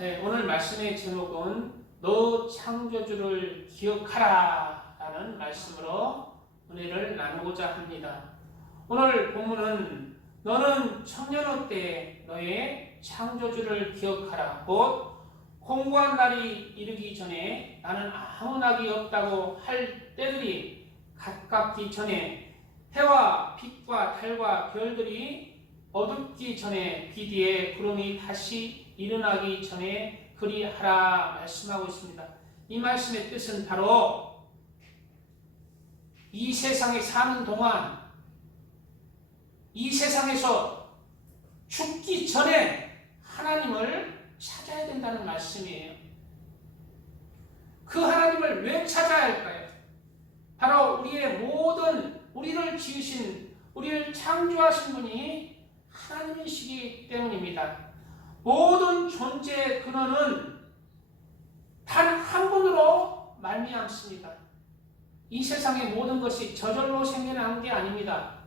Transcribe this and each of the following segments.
오늘 말씀의 제목은 너 창조주를 기억하라 라는 말씀으로 은혜를 나누고자 합니다. 오늘 본문은 너는 청년의 때에 너의 창조주를 기억하라. 곧 공고한 날이 이르기 전에 나는 아무 낙이 없다고 할 때들이 가깝기 전에 해와 빛과 달과 별들이 어둡기 전에 비 뒤에 구름이 다시 일어나기 전에 그리하라 말씀하고 있습니다. 이 말씀의 뜻은 바로 이 세상에 사는 동안 이 세상에서 죽기 전에 하나님을 찾아야 된다는 말씀이에요. 그 하나님을 왜 찾아야 할까요? 바로 우리를 지으신, 우리를 창조하신 분이 하나님이시기 때문입니다. 모든 존재의 근원은 단 한 분으로 말미암습니다. 이 세상의 모든 것이 저절로 생겨난 게 아닙니다.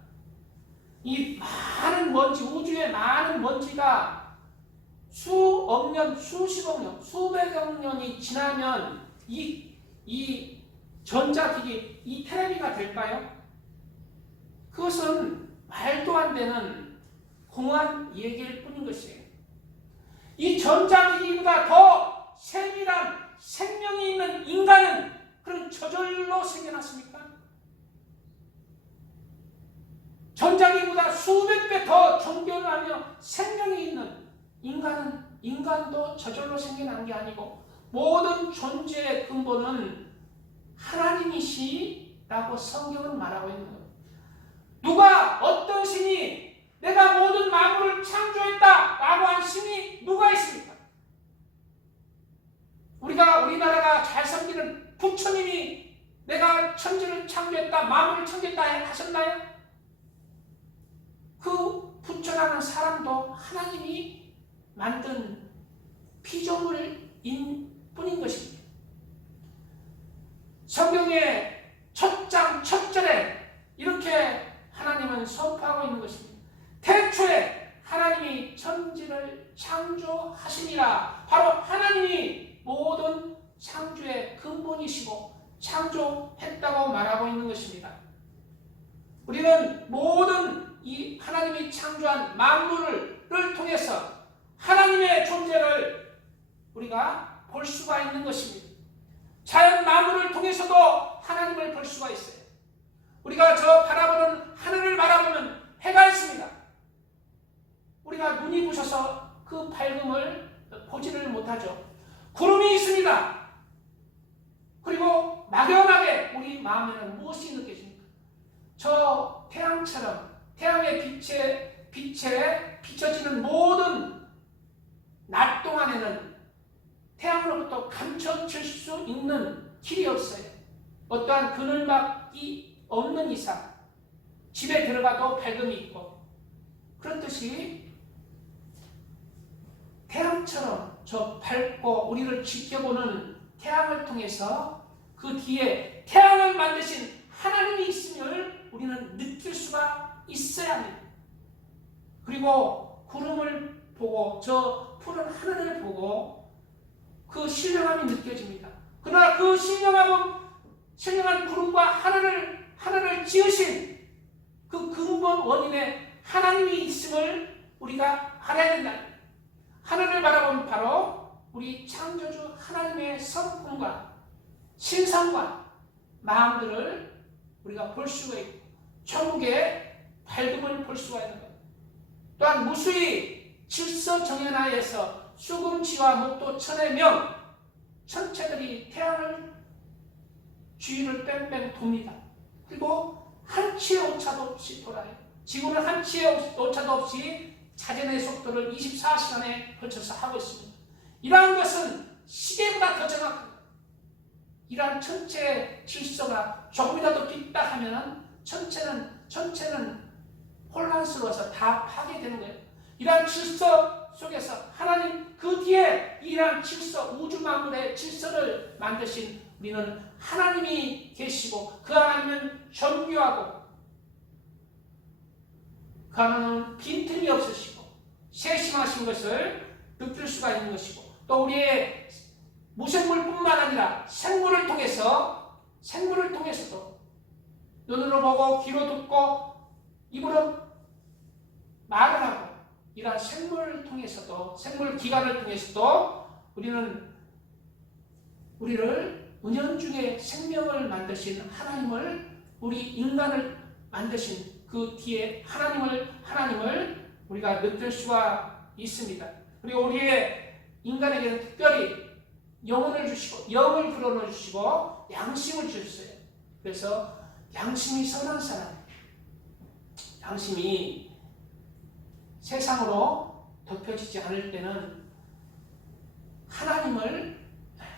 이 많은 먼지, 우주의 많은 먼지가 수억 년, 수십억 년, 수백억 년이 지나면 이 전자기기, 이 텔레비가 될까요? 그것은 말도 안 되는 공허한 얘기일 뿐인 것이에요. 이 전자기기보다 더 세밀한 생명이 있는 인간은 그런 저절로 생겨났습니까? 전자기기보다 수백 배 더 존경하며 생명이 있는 인간도 저절로 생겨난 게 아니고 모든 존재의 근본은 하나님이시라고 성경은 말하고 있는 거예요. 누가 어떤 신이 내가 모든 만물을 창조했다라고 한 신이 누가 있습니까? 우리나라가 잘 섬기는 부처님이 내가 천지를 창조했다, 만물을 창조했다 하셨나요? 그 부처라는 사람도 하나님이 만든 피조물인 뿐인 것입니다. 성경의 첫 장, 첫 절에 이렇게 하나님은 선포하고 있는 것입니다. 태초에 하나님이 천지를 창조하시니라. 바로 하나님이 모든 창조의 근본이시고 창조했다고 말하고 있는 것입니다. 우리는 모든 이 하나님이 창조한 만물을 통해서 하나님의 존재를 우리가 볼 수가 있는 것입니다. 자연 만물을 통해서도 하나님을 볼 수가 있어요. 우리가 저 바라보는 하늘을 바라보면 해가 있습니다. 우리가 눈이 부셔서 그 밝음을 보지를 못하죠. 구름이 있습니다. 그리고 막연하게 우리 마음에는 무엇이 느껴집니까? 저 태양처럼 태양의 빛에 비춰지는 모든 낮 동안에는 태양으로부터 감춰질 수 있는 길이 없어요. 어떠한 그늘막이 없는 이상 집에 들어가도 밝음이 있고, 그렇듯이 태양처럼 저 밝고 우리를 지켜보는 태양을 통해서 그 뒤에 태양을 만드신 하나님이 있음을 우리는 느낄 수가 있어야 합니다. 그리고 구름을 보고 저 푸른 하늘을 보고 그 신령함이 느껴집니다. 그러나 그 신령한 구름과 하늘을 지으신 그 근본 원인에 하나님이 있음을 우리가 알아야 된다. 하늘을 바라보면 바로 우리 창조주 하나님의 성품과 신상과 마음들을 우리가 볼 수가 있고 천국의 밝음을 볼 수가 있는 것. 또한 무수히 질서정연하에서 수금지와 목도 천의 명 천체들이 태양을 주위를 뺑뺑 돕니다. 그리고 한치의 오차도 없이 돌아요. 지구는 한치의 오차도 없이 자전의 속도를 24시간에 걸쳐서 하고 있습니다. 이러한 것은 시계보다 더 정확합니다. 이러한 천체의 질서가 조금이라도 뒤딱 하면 천체는 혼란스러워서 다 파괴되는 거예요. 이러한 질서 속에서 하나님 그 뒤에 이러한 질서, 우주 만물의 질서를 만드신 우리는 하나님이 계시고 그 하나님은 정교하고 그 하나님은 빈틈이 없으시고 세심하신 것을 느낄 수가 있는 것이고 또 우리의 무생물뿐만 아니라 생물을 통해서도 눈으로 보고 귀로 듣고 입으로 말을 하고 이러한 생물을 통해서도 생물 기관을 통해서도 우리를 은연중에 생명을 만드신 하나님을 우리 인간을 만드신 그 뒤에 하나님을 우리가 느낄 수가 있습니다. 그리고 우리의 인간에게는 특별히 영혼을 주시고 영을 불어넣어 주시고 양심을 주셨어요. 그래서 양심이 선한 사람, 양심이 세상으로 덮여지지 않을 때는 하나님을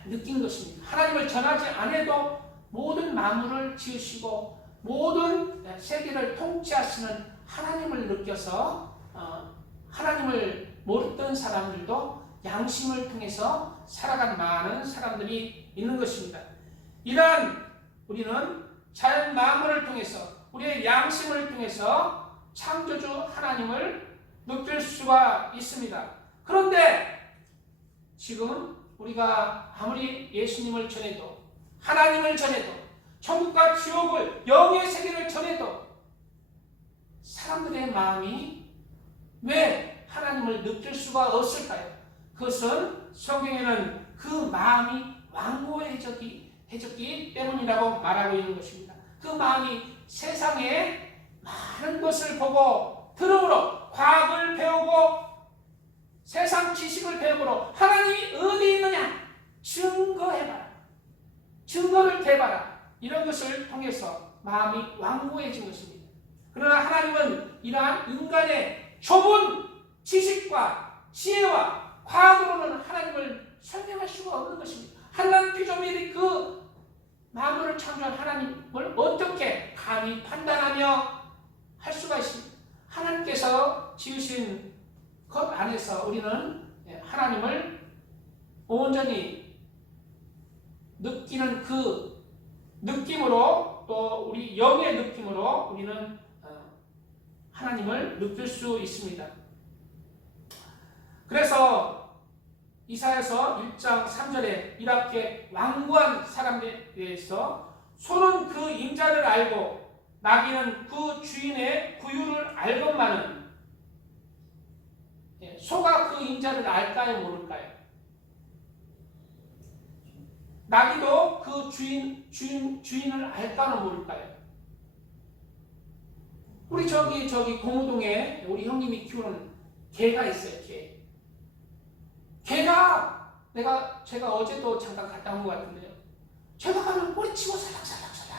느낀 것입니다. 하나님을 전하지 않아도 모든 만물을 지으시고 모든 세계를 통치하시는 하나님을 느껴서 하나님을 모르던 사람들도 양심을 통해서 살아간 많은 사람들이 있는 것입니다. 이러한 우리는 자연 만물을 통해서 우리의 양심을 통해서 창조주 하나님을 느낄 수가 있습니다. 그런데 지금 우리가 아무리 예수님을 전해도 하나님을 전해도 천국과 지옥을 영의 세계를 전해도 사람들의 마음이 왜 하나님을 느낄 수가 없을까요? 그것은 성경에는 그 마음이 완고해졌기 때문이라고 말하고 있는 것입니다. 그 마음이 세상에 많은 것을 보고 들음으로 과학을 배우고 세상 지식을 배우므로 하나님이 어디 있느냐 증거해봐라, 증거를 대봐라, 이런 것을 통해서 마음이 완고해진 것입니다. 그러나 하나님은 이러한 인간의 좁은 지식과 지혜와 과학으로는 하나님을 설명할 수가 없는 것입니다. 한낱 피조물이 그 만물을 창조한 하나님을 어떻게 감히 판단하며 할 수가 있습니까? 하나님께서 지으신 것 안에서 우리는 하나님을 온전히 느끼는 그 느낌으로 또 우리 영의 느낌으로 우리는 하나님을 느낄 수 있습니다. 그래서 이사야서 1장 3절에 이렇게 완고한 사람들에 대해서 소는 그 임자를 알고 나귀는 그 주인의 구유를 알건만은 소가 그 임자를 알까요, 모를까요? 나귀도 그 주인을 알까는 모를까요? 우리 저기 공우동에 우리 형님이 키우는 개가 있어요. 개가 제가 어제도 잠깐 갔다 온 것 같은데요. 제가 가면 꼬리치고 살락살락살락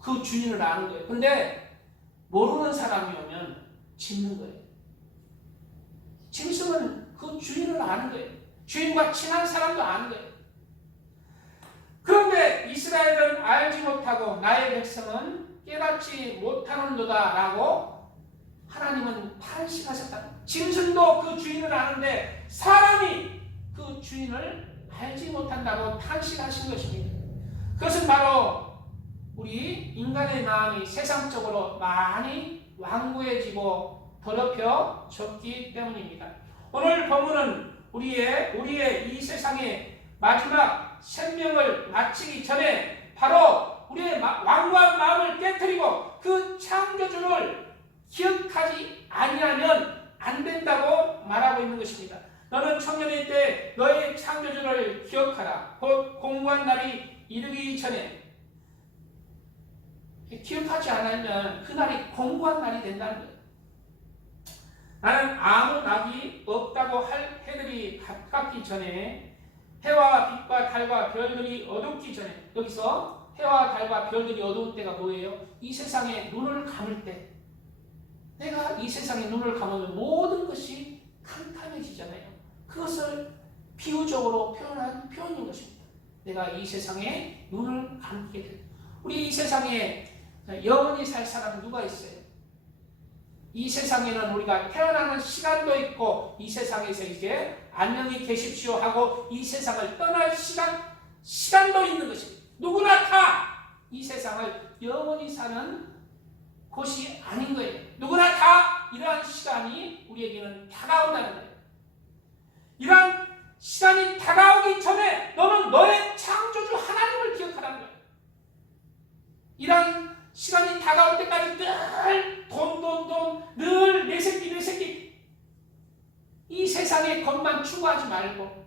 그 주인을 아는 거예요. 근데 모르는 사람이 오면 짖는 거예요. 짐승은 그 주인을 아는 거예요. 주인과 친한 사람도 아는 거예요. 그런데 이스라엘은 알지 못하고 나의 백성은 깨닫지 못하는도다 라고 하나님은 탄식하셨다. 짐승도 그 주인을 아는데 사람이 그 주인을 알지 못한다고 탄식하신 것입니다. 그것은 바로 우리 인간의 마음이 세상적으로 많이 완고해지고 더럽혀졌기 때문입니다. 오늘 본문은 우리의 이 세상의 마지막 생명을 마치기 전에 바로 우리의 완고한 마음을 깨뜨리고 그 창조주를 기억하지 아니하면 안 된다고 말하고 있는 것입니다. 너는 청년일 때 너의 창조주를 기억하라. 곧 공고한 날이 이르기 전에. 기억하지 않으면 그날이 공고한 날이 된다는 거예요. 나는 아무 낙이 없다고 할 해들이 가깝기 전에, 해와 빛과 달과 별들이 어둡기 전에. 여기서 해와 달과 별들이 어두운 때가 뭐예요? 이 세상에 눈을 감을 때. 내가 이 세상에 눈을 감으면 모든 것이 캄캄해지잖아요. 그것을 비유적으로 표현한 표현인 것입니다. 내가 이 세상에 눈을 감게 될 때. 우리 이 세상에 영원히 살 사람 누가 있어요? 이 세상에는 우리가 태어나는 시간도 있고 이 세상에서 이제 안녕히 계십시오 하고 이 세상을 떠날 시간도 있는 것입니다. 누구나 다 이 세상을 영원히 사는 곳이 아닌 거예요. 누구나 다 이러한 시간이 우리에게는 다가온다는 거예요. 시간이 다가오기 전에 너는 너의 창조주 하나님을 기억하라는 거예요. 이런 시간이 다가올 때까지 늘 돈, 늘 내 새끼 이 세상의 것만 추구하지 말고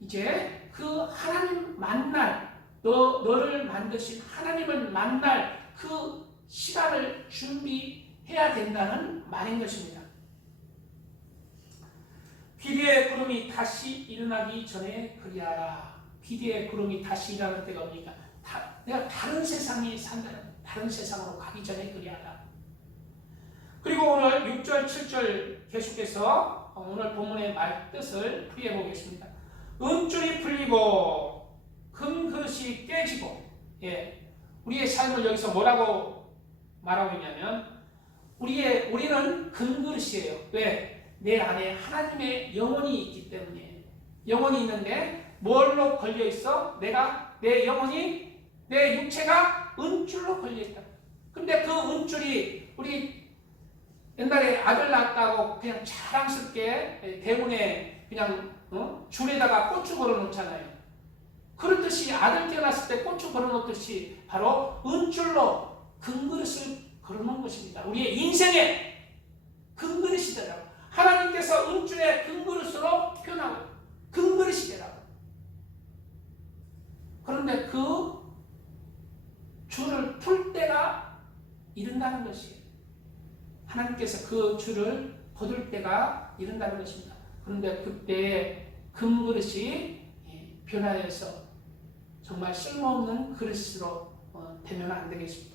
이제 그 하나님 만날 너를 만드신 하나님을 만날 그 시간을 준비해야 된다는 말인 것입니다. 비디의 구름이 다시 일어나기 전에 그리하라. 비디의 구름이 다시 일어날 때가 옵니까? 내가 다른 세상에 산다는, 다른 세상으로 가기 전에 그리하라. 그리고 오늘 6절, 7절 계속해서 오늘 본문의 말 뜻을 풀이해 보겠습니다. 은줄이 풀리고 금 그릇이 깨지고, 우리의 삶을 여기서 뭐라고 말하고 있냐면 우리는 금 그릇이에요. 왜? 내 안에 하나님의 영혼이 있기 때문에. 영혼이 있는데 뭘로 걸려 있어? 내 영혼이, 내 육체가 은줄로 걸려 있다. 근데 그 은줄이 우리 옛날에 아들 낳았다고 그냥 자랑스럽게 대문에 그냥 줄에다가 고추 걸어 놓잖아요. 그렇듯이 아들 태어났을 때 고추 걸어 놓듯이 바로 은줄로 금그릇을 걸어 놓은 것입니다. 우리의 인생의 금그릇이 되라고. 하나님께서 은줄의 금그릇으로 표현하고 금그릇이 되라고. 그런데 그 줄을 풀 때가 이른다는 것이에요. 하나님께서 그 줄을 거둘 때가 이른다는 것입니다. 그런데 그때 금그릇이 변화해서 정말 쓸모없는 그릇으로 되면 안 되겠습니다.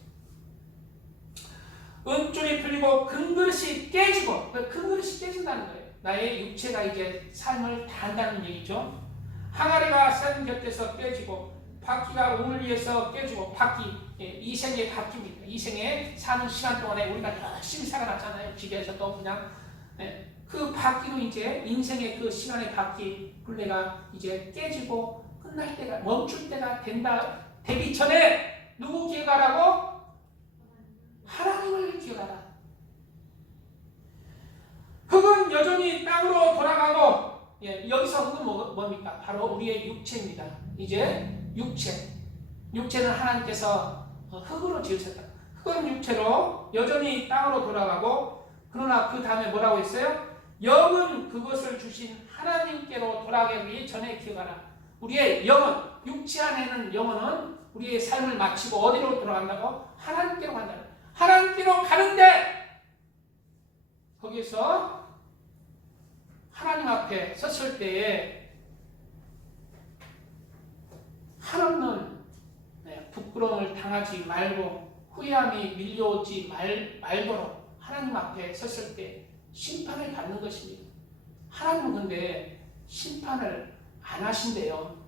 은줄이 풀리고 금그릇이 깨지고, 금그릇이 깨진다는 거예요. 나의 육체가 이제 삶을 다한다는 얘기죠. 항아리가 산 곁에서 깨지고 바퀴가 우물 위에서 깨지고, 바퀴, 이 생의 바퀴입니다. 이 생에 사는 시간 동안에 우리가 열심히 살아났잖아요. 기계에서도 그냥. 그 바퀴로 이제 인생의 그 시간의 바퀴 굴레가 이제 깨지고 끝날 때가, 멈출 때가 되기 전에 누구 기억하라고? 하나님을 기억하라. 흙은 여전히 땅으로 돌아가고, 여기서 흙은 뭡니까? 바로 우리의 육체입니다. 이제 육체는 하나님께서 흙으로 지으셨다. 흙은 육체로 여전히 땅으로 돌아가고, 그러나 그 다음에 뭐라고 했어요? 영은 그것을 주신 하나님께로 돌아가기 전에 기억하라. 우리의 영은, 육체 안에는 영혼은 우리의 삶을 마치고 어디로 돌아간다고? 하나님께로 간다. 하나님께로 가는데 거기서 하나님 앞에 섰을 때에 한없는 부끄러움을 당하지 말고 후회함이 밀려오지 말도록 하나님 앞에 섰을 때 심판을 받는 것입니다. 하나님은 근데 심판을 안 하신대요.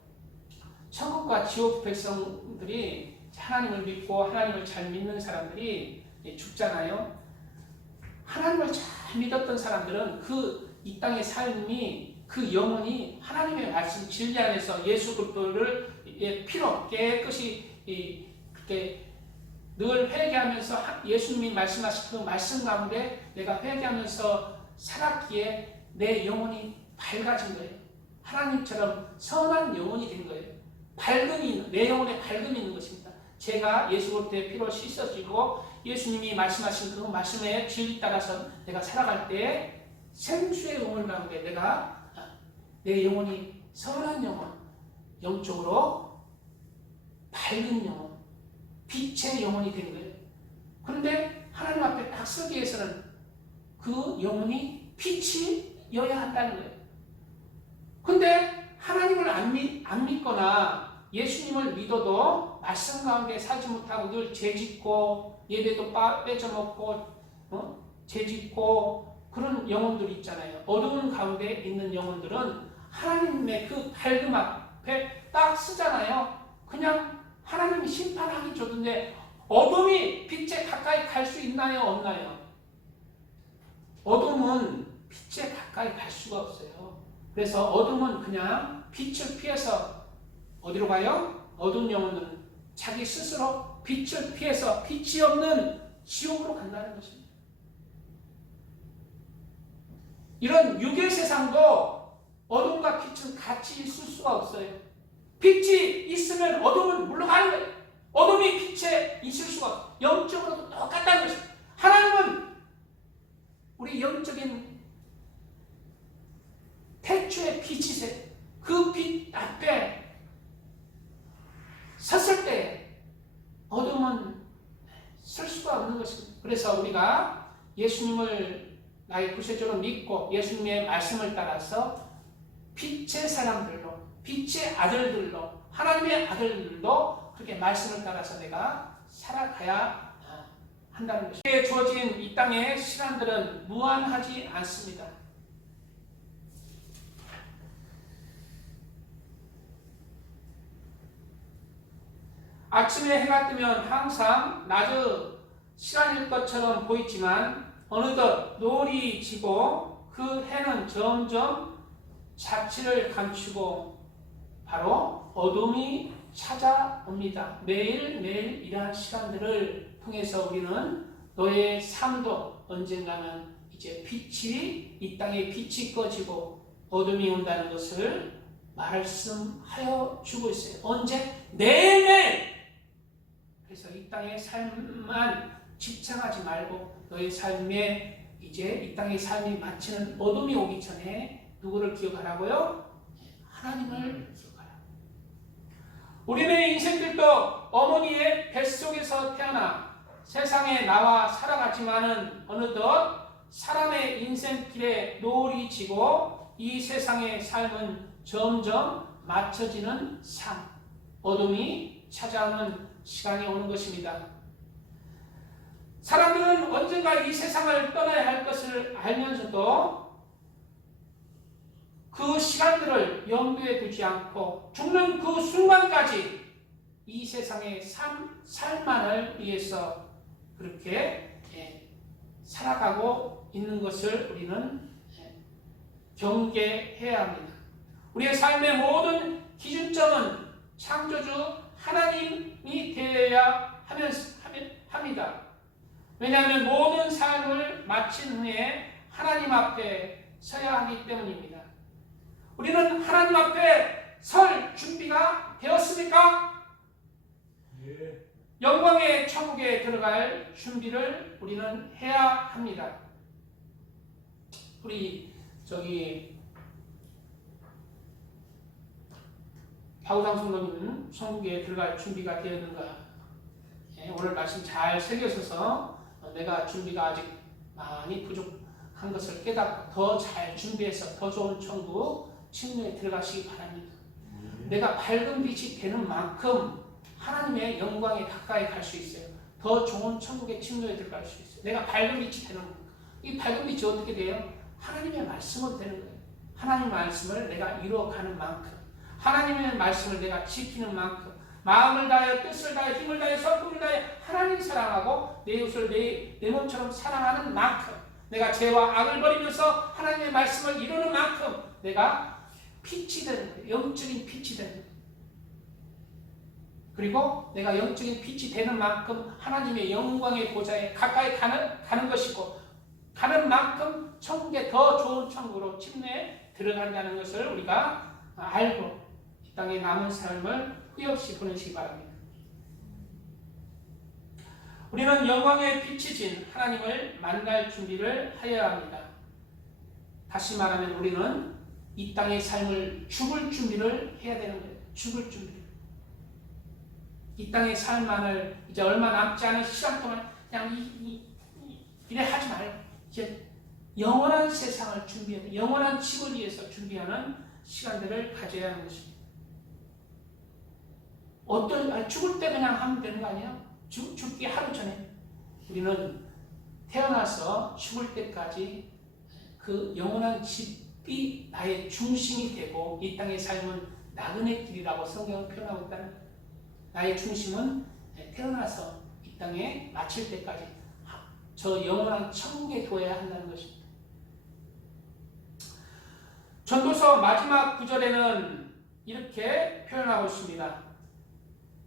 천국과 지옥 백성들이 하나님을 믿고 하나님을 잘 믿는 사람들이 죽잖아요. 하나님을 잘 믿었던 사람들은 이 땅의 삶이, 그 영혼이 하나님의 말씀 진리 안에서 예수 그리스도를 피로 깨끗이 이렇게 늘 회개하면서 예수님이 말씀하신 그 말씀 가운데 내가 회개하면서 살았기에 내 영혼이 밝아진 거예요. 하나님처럼 선한 영혼이 된 거예요. 내 영혼에 밝음이 있는 것입니다. 제가 예수 그리스도의 피로 씻어지고 예수님이 말씀하신 그 말씀의 진리 따라서 내가 살아갈 때 생수의 우물 가운데 내 영혼이 선한 영혼, 영적으로 밝은 영혼, 빛의 영혼이 된 거예요. 그런데 하나님 앞에 딱 서기 위해서는 그 영혼이 빛이여야 한다는 거예요. 그런데 하나님을 안 믿거나 예수님을 믿어도 말씀 가운데 살지 못하고 늘 죄짓고 예배도 빼져먹고 죄짓고 그런 영혼들이 있잖아요. 어두운 가운데 있는 영혼들은 하나님의 그 밝음 앞에 딱 쓰잖아요. 그냥 하나님이 심판하기 좋은데 어둠이 빛에 가까이 갈 수 있나요? 없나요? 어둠은 빛에 가까이 갈 수가 없어요. 그래서 어둠은 그냥 빛을 피해서 어디로 가요? 어두운 영혼은 자기 스스로 빛을 피해서 빛이 없는 지옥으로 간다는 것입니다. 이런 육의 세상도 어둠과 같이 있을 수가 없어요. 빛이 있으면 어둠은 물러가는 거예요. 어둠이 빛에 있을 수가 없어요. 영적으로도 똑같다는 것입니다. 하나님은 우리 영적인 태초의 빛이세요. 그 빛 앞에 섰을 때 어둠은 설 수가 없는 것입니다. 그래서 우리가 예수님을 나의 구세주로 믿고 예수님의 말씀을 따라서 빛의 사람들로, 빛의 아들들로, 하나님의 아들들로 그렇게 말씀을 따라서 내가 살아가야 한다는 것입니다. 우리에게 주어진 이 땅의 시간들은 무한하지 않습니다. 아침에 해가 뜨면 항상 낮의 시간일 것처럼 보이지만 어느덧 노을이 지고 그 해는 점점 자취를 감추고 바로 어둠이 찾아옵니다. 매일매일 이러한 시간들을 통해서 우리는 너의 삶도 언젠가는 이제 빛이, 이 땅에 빛이 꺼지고 어둠이 온다는 것을 말씀하여 주고 있어요. 언제? 매일매일! 그래서 이 땅의 삶만 집착하지 말고 너의 삶에 이제 이 땅의 삶이 마치는 어둠이 오기 전에 누구를 기억하라고요? 하나님을 기억하라. 우리의 인생들도 어머니의 뱃속에서 태어나 세상에 나와 살아가지만은 어느덧 사람의 인생길에 노을이 지고 이 세상의 삶은 점점 맞춰지는 삶, 어둠이 찾아오는 시간이 오는 것입니다. 사람들은 언젠가 이 세상을 떠나야 할 것을 알면서도 그 시간들을 염두에 두지 않고 죽는 그 순간까지 이 세상의 삶만을 위해서 그렇게 살아가고 있는 것을 우리는 경계해야 합니다. 우리의 삶의 모든 기준점은 창조주 하나님이 되어야 합니다. 왜냐하면 모든 삶을 마친 후에 하나님 앞에 서야 하기 때문입니다. 우리는 하나님 앞에 설 준비가 되었습니까? 예. 영광의 천국에 들어갈 준비를 우리는 해야 합니다. 우리 박우상 성도님은 천국에 들어갈 준비가 되었는가? 오늘 말씀 잘 새겨서서 내가 준비가 아직 많이 부족한 것을 깨닫고 더 잘 준비해서 더 좋은 천국 침례에 들어가시기 바랍니다. 내가 밝은 빛이 되는 만큼 하나님의 영광에 가까이 갈 수 있어요. 더 좋은 천국의 침례에 들어갈 수 있어요. 내가 밝은 빛이 되는 만큼. 이 밝은 빛이 어떻게 돼요? 하나님의 말씀으로 되는 거예요. 하나님의 말씀을 내가 이루어가는 만큼, 하나님의 말씀을 내가 지키는 만큼, 마음을 다하여 뜻을 다하여 힘을 다하여 성품을 다하여 하나님 사랑하고 내 이웃을 내 몸처럼 사랑하는 만큼, 내가 죄와 악을 버리면서 하나님의 말씀을 이루는 만큼 내가 빛이 되는 거예요. 영적인 빛이 되는 거예요. 그리고 내가 영적인 빛이 되는 만큼 하나님의 영광의 보좌에 가까이 가는 것이고, 가는 만큼 천국에 더 좋은 천국으로 침례에 들어간다는 것을 우리가 알고 이 땅에 남은 삶을 후회 없이 보내시기 바랍니다. 우리는 영광의 빛이신 하나님을 만날 준비를 하여야 합니다. 다시 말하면 우리는 이 땅의 삶을 죽을 준비를 해야 되는 거예요. 죽을 준비. 이 땅의 삶만을 이제 얼마 남지 않은 시간 동안 그냥 이래 하지 말고 이제 영원한 세상을 준비하는, 영원한 집을 위해서 준비하는 시간들을 가져야 하는 것입니다. 죽을 때 그냥 하면 되는 거 아니에요? 죽기 하루 전에 우리는 태어나서 죽을 때까지 그 영원한 집이 나의 중심이 되고, 이 땅의 삶은 나그네 길이라고 성경은 표현하고 있다는 거예요. 나의 중심은 태어나서 이 땅에 마칠 때까지 저 영원한 천국에 둬야 한다는 것입니다. 전도서 마지막 구절에는 이렇게 표현하고 있습니다.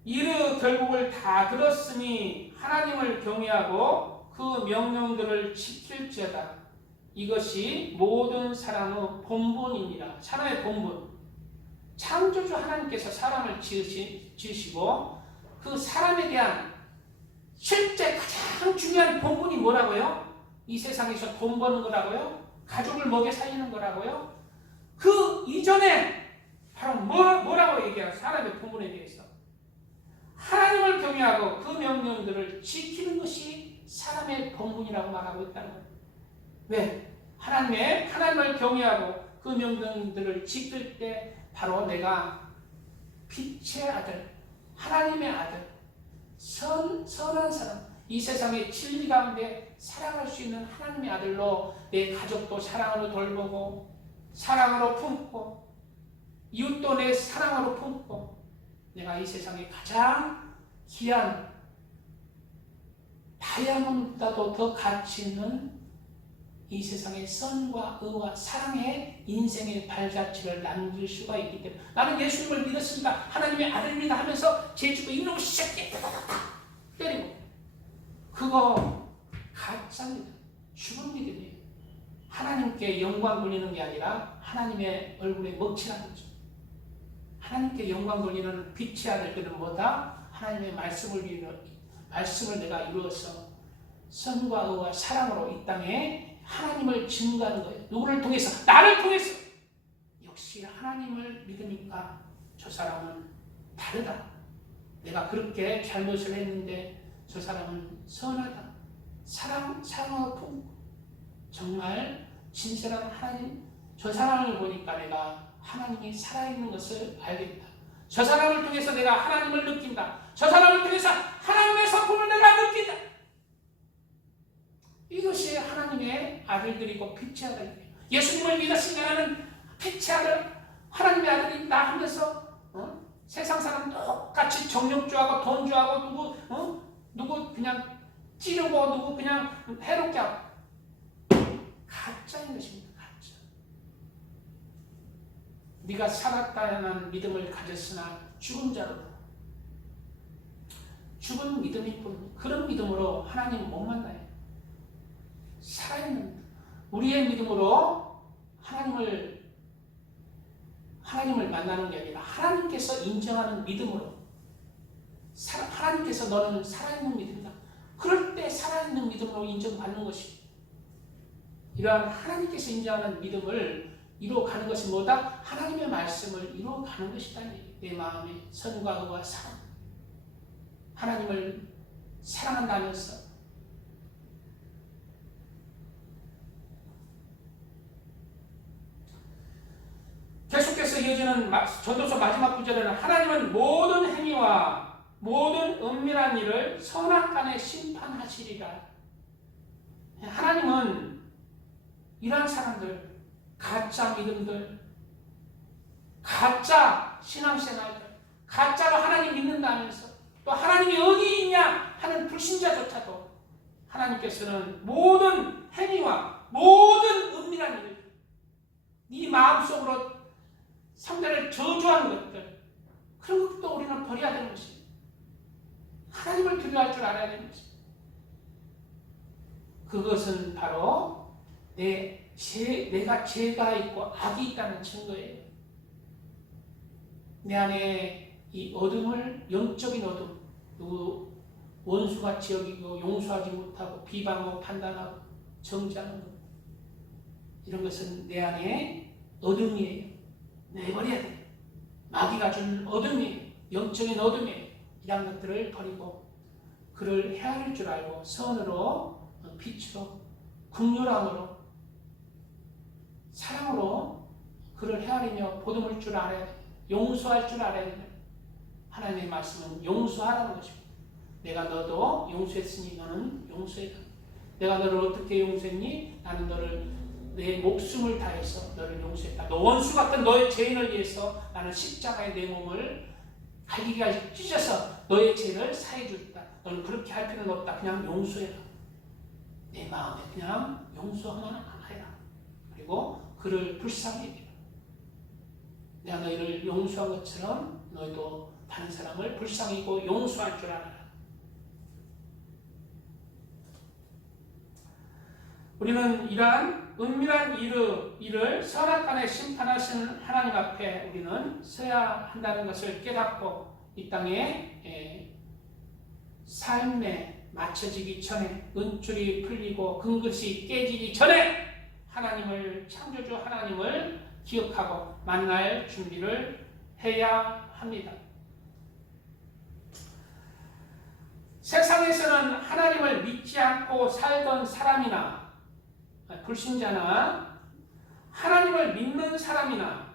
이르 결국을 다 들었으니 하나님을 경외하고 그 명령들을 지킬지어다. 이것이 모든 사람의 본분입니다. 사람의 본분. 창조주 하나님께서 사람을 지으시고 그 사람에 대한 실제 가장 중요한 본분이 뭐라고요? 이 세상에서 돈 버는 거라고요? 가족을 먹여 살리는 거라고요? 그 이전에 바로 뭐라고 얘기해요? 사람의 본분에 대해서 하나님을 경외하고 그 명령들을 지키는 것이 사람의 본분이라고 말하고 있다는 거예요. 왜? 하나님을 경외하고 그 명령들을 지킬 때 바로 내가 빛의 아들, 하나님의 아들, 선한 사람, 이 세상의 진리 가운데 살아갈 수 있는 하나님의 아들로 내 가족도 사랑으로 돌보고 사랑으로 품고 이웃도 내 사랑으로 품고 내가 이 세상에 가장 귀한 다이아몬드보다도 더 가치 있는 이 세상의 선과 의와 사랑의 인생의 발자취를 남길 수가 있기 때문에 나는 예수님을 믿었습니다. 하나님의 아들입니다 하면서 죄짓고 이놈 새끼 때리고 그거 가짜입니다. 죽은 믿음이에요. 하나님께 영광 돌리는 게 아니라 하나님의 얼굴에 먹칠하는 거죠. 하나님께 영광 돌리는 빛의 아들들은 뭐다? 하나님의 말씀을 내가 이루어서 선과 의와 사랑으로 이 땅에 하나님을 증거하는 거예요. 누구를 통해서? 나를 통해서. 역시 하나님을 믿으니까 저 사람은 다르다. 내가 그렇게 잘못을 했는데 저 사람은 선하다. 사랑하고 품고 정말 진실한 하나님. 저 사람을 보니까 내가 하나님이 살아있는 것을 알겠다. 저 사람을 통해서 내가 하나님을 느낀다. 저 사람을 통해서 하나님의 성품을 내가 느낀다. 이것이 하나님의 아들들이고 빛의 아들이에요. 예수님을 믿었으니까 나는 빛의 아들, 하나님의 아들이다 하면서 세상 사람 똑같이 정욕주하고 돈주하고 누구 그냥 찌르고 누구 그냥 해롭게 하고 가짜인 것입니다. 가짜. 네가 살았다는 믿음을 가졌으나 죽은 자로 죽은 믿음일 뿐 그런 믿음으로 하나님 못 만나요. 살아있는 우리의 믿음으로 하나님을 만나는 게 아니라 하나님께서 인정하는 믿음으로 하나님께서 너는 살아있는 믿음이다. 그럴 때 살아있는 믿음으로 인정받는 것이 이러한 하나님께서 인정하는 믿음을 이루어가는 것이 뭐다? 하나님의 말씀을 이루어가는 것이다. 내 마음의 선과 의와 사랑 하나님을 사랑한다면서 계속해서 이어지는 전도서 마지막 구절에는 하나님은 모든 행위와 모든 은밀한 일을 선악간에 심판하시리라. 하나님은 이러한 사람들, 가짜 믿음들, 가짜 신앙생활들, 가짜로 하나님 믿는다면서 또 하나님이 어디 있냐 하는 불신자조차도 하나님께서는 모든 행위와 모든 은밀한 일, 네 마음속으로 상대를 저주하는 것들 그런 것도 우리는 버려야 되는 것입니다. 하나님을 두려워할 줄 알아야 되는 것입니다. 그것은 바로 내가 죄가 있고 악이 있다는 증거예요. 내 안에 이 어둠을 영적인 어둠 누구 원수같이 여기고 용서하지 못하고 비방하고 판단하고 정죄하는 것 이런 것은 내 안에 어둠이에요. 내버려야 돼. 마귀가 준 어둠이에요. 영적인 어둠이에요. 이런 것들을 버리고 그를 헤아릴 줄 알고 선으로 빛으로 긍휼함으로 사랑으로 그를 헤아리며 보듬을 줄 알아야 돼. 용서할 줄 알아야 돼. 하나님의 말씀은 용서하라는 것입니다. 내가 너도 용서했으니 너는 용서해라. 내가 너를 어떻게 용서했니? 나는 너를 내 목숨을 다해서 너를 용서했다. 너 원수 같은 너의 죄인을 위해서 나는 십자가에 내 몸을 갈기가 찢어서 너의 죄를 사해 주었다. 너는 그렇게 할 필요는 없다. 그냥 용서해라. 내 마음에 그냥 용서하면 해라. 그리고 그를 불쌍히 여기라. 내가 너희를 용서한 것처럼 너희도 다른 사람을 불쌍히 여기고 용서할 줄 알아라. 우리는 이러한 은밀한 일을 선악간에 심판하시는 하나님 앞에 우리는 서야 한다는 것을 깨닫고 이 땅에 삶에 맞춰지기 전에, 은줄이 풀리고 금그릇이 깨지기 전에 하나님을, 창조주 하나님을 기억하고 만날 준비를 해야 합니다. 세상에서는 하나님을 믿지 않고 살던 사람이나 불신자나 하나님을 믿는 사람이나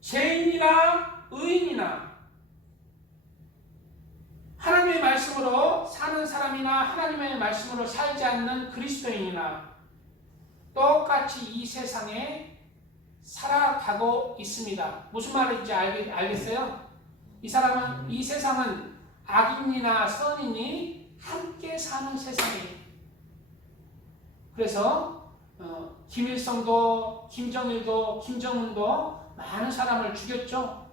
죄인이나 의인이나 하나님의 말씀으로 사는 사람이나 하나님의 말씀으로 살지 않는 그리스도인이나 똑같이 이 세상에 살아가고 있습니다. 무슨 말인지 알겠어요? 이 세상은 악인이나 선인이 함께 사는 세상이에요. 그래서 김일성도, 김정일도, 김정은도 많은 사람을 죽였죠.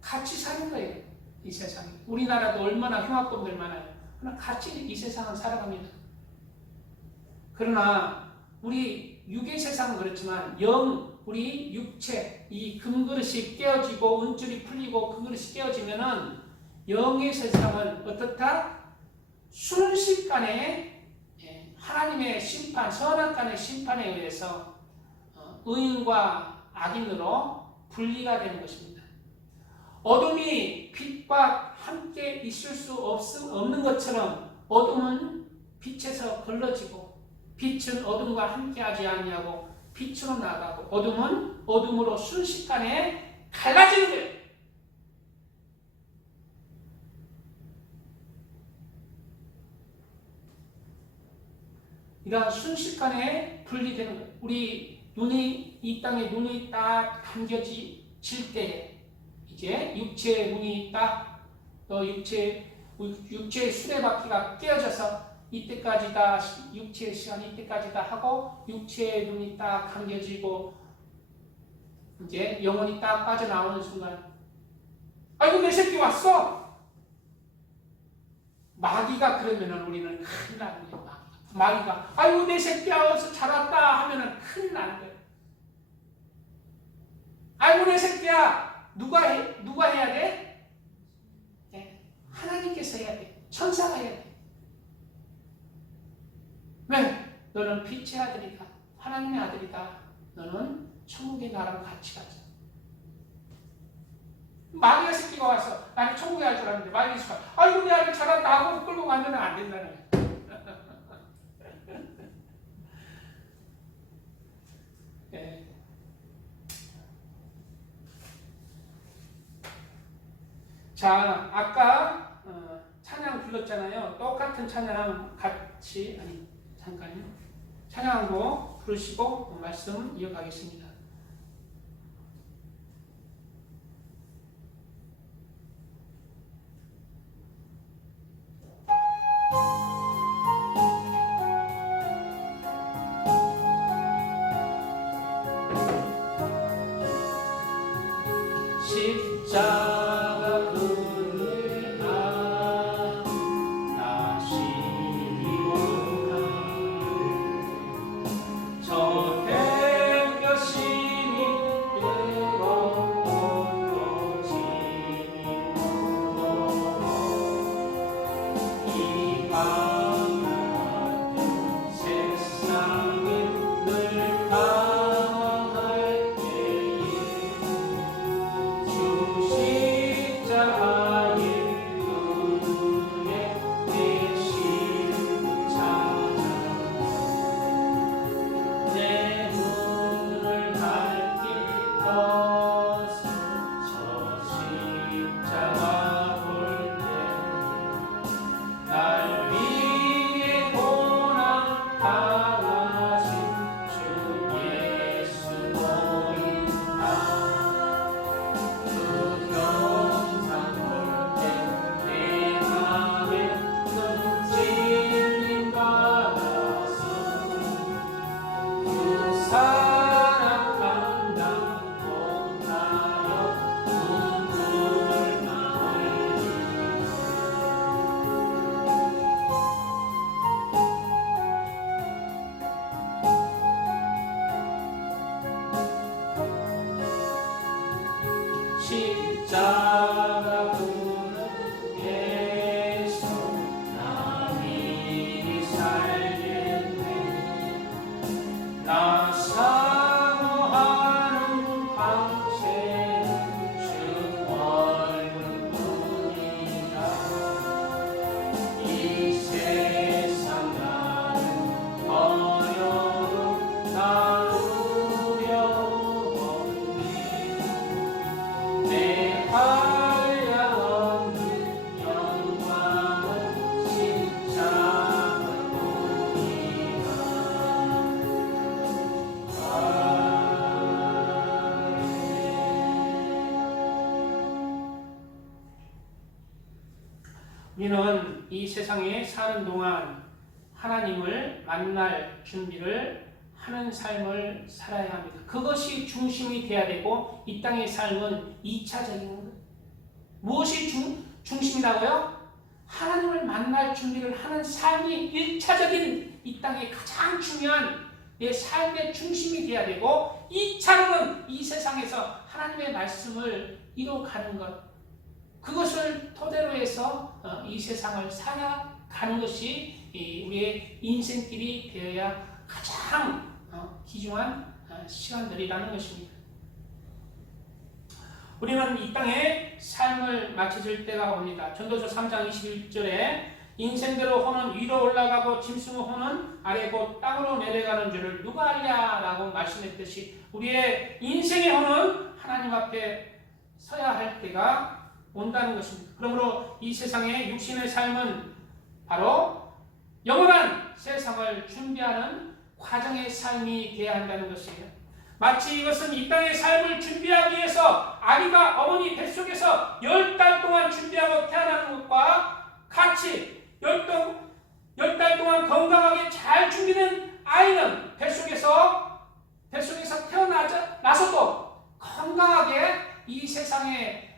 같이 사는 거예요. 이 세상에. 우리나라도 얼마나 흉악범들 많아요. 그러나 같이 이 세상은 살아갑니다. 그러나 우리 육의 세상은 그렇지만 우리 육체, 이 금그릇이 깨어지고 은줄이 풀리고 금그릇이 깨어지면은 영의 세상은 어떻다? 순식간에 하나님의 심판, 선악간의 심판에 의해서 의인과 악인으로 분리가 되는 것입니다. 어둠이 빛과 함께 있을 수 없는 것처럼 어둠은 빛에서 걸러지고 빛은 어둠과 함께하지 아니하고 빛으로 나가고 어둠은 어둠으로 순식간에 갈라지는 거예요. 이러한 순식간에 분리되는 거예요. 우리 이 땅에 눈이 딱 감겨질 때에 이제 육체의 문이 딱 육체의 수레바퀴가 깨어져서 이때까지다, 육체의 시간이 이때까지다 하고 육체의 눈이 딱 감겨지고 이제 영혼이 딱 빠져나오는 순간, 아이고 내 새끼 왔어! 마귀가 그러면은 우리는 큰일 나는 거예요. 마귀가 아이고 내 새끼야 어서 잘 왔다 하면은 큰일 나는 거예요. 아이고 내 새끼야 누가 해야 돼? 네, 하나님께서 해야 돼. 천사가 해야 돼. 왜? 너는 빛의 아들이다. 하나님의 아들이다. 너는 천국의 나라로 같이 가자. 마귀가 새끼가 와서 나는 천국에 갈 줄 알았는데 마귀가 새끼가 아이고 내 아들 잘 왔다 하고 끌고 가면 안 된다는 거예요. 네. 자, 아까 찬양 불렀잖아요. 똑같은 찬양 같이 잠깐요. 찬양하고 부르시고 말씀 이어가겠습니다. 십자가 그늘 다시 이곳 저 햇볕이 뜨겁고 지고 이 밤 세상에 늘 강할 때에 주시 십자가 그에서 나니 살겠네. 나 사모하는 방새는 주 얼굴뿐이다. 이 세상 나는 어려움 나누려 없니. 내 한량없는 영광은 십자가뿐이다. 우리는 이 세상에 사는 동안 하나님을 만날 준비를 하는 삶을 살아야 합니다. 그것이 중심이 돼야 되고, 이 땅의 삶은 2차적인 것. 무엇이 중심이라고요? 하나님을 만날 준비를 하는 삶이 1차적인 이 땅의 가장 중요한 내 삶의 중심이 돼야 되고, 2차로는 이 세상에서 하나님의 말씀을 이뤄가는 것. 그것을 토대로 해서 이 세상을 살아가는 것이 우리의 인생길이 되어야 가장 귀중한 시간들이라는 것입니다. 우리는 이 땅에 삶을 마쳐질 때가 옵니다. 전도서 3장 21절에 인생대로 호는 위로 올라가고 짐승의 호는 아래 곧 땅으로 내려가는 줄을 누가 알랴라고 말씀했듯이, 우리의 인생의 호는 하나님 앞에 서야 할 때가 온다는 것입니다. 그러므로 이 세상의 육신의 삶은 바로 영원한 세상을 준비하는 과정의 삶이 되어야 한다는 것이에요. 마치 이것은 이 땅의 삶을 준비하기 위해서 아기가 어머니 뱃속에서 10달 동안 준비하고 태어나는 것과 같이 10달 동안 건강하게 잘 준비된 아이는 뱃속에서 태어나서도 건강하게 이 세상에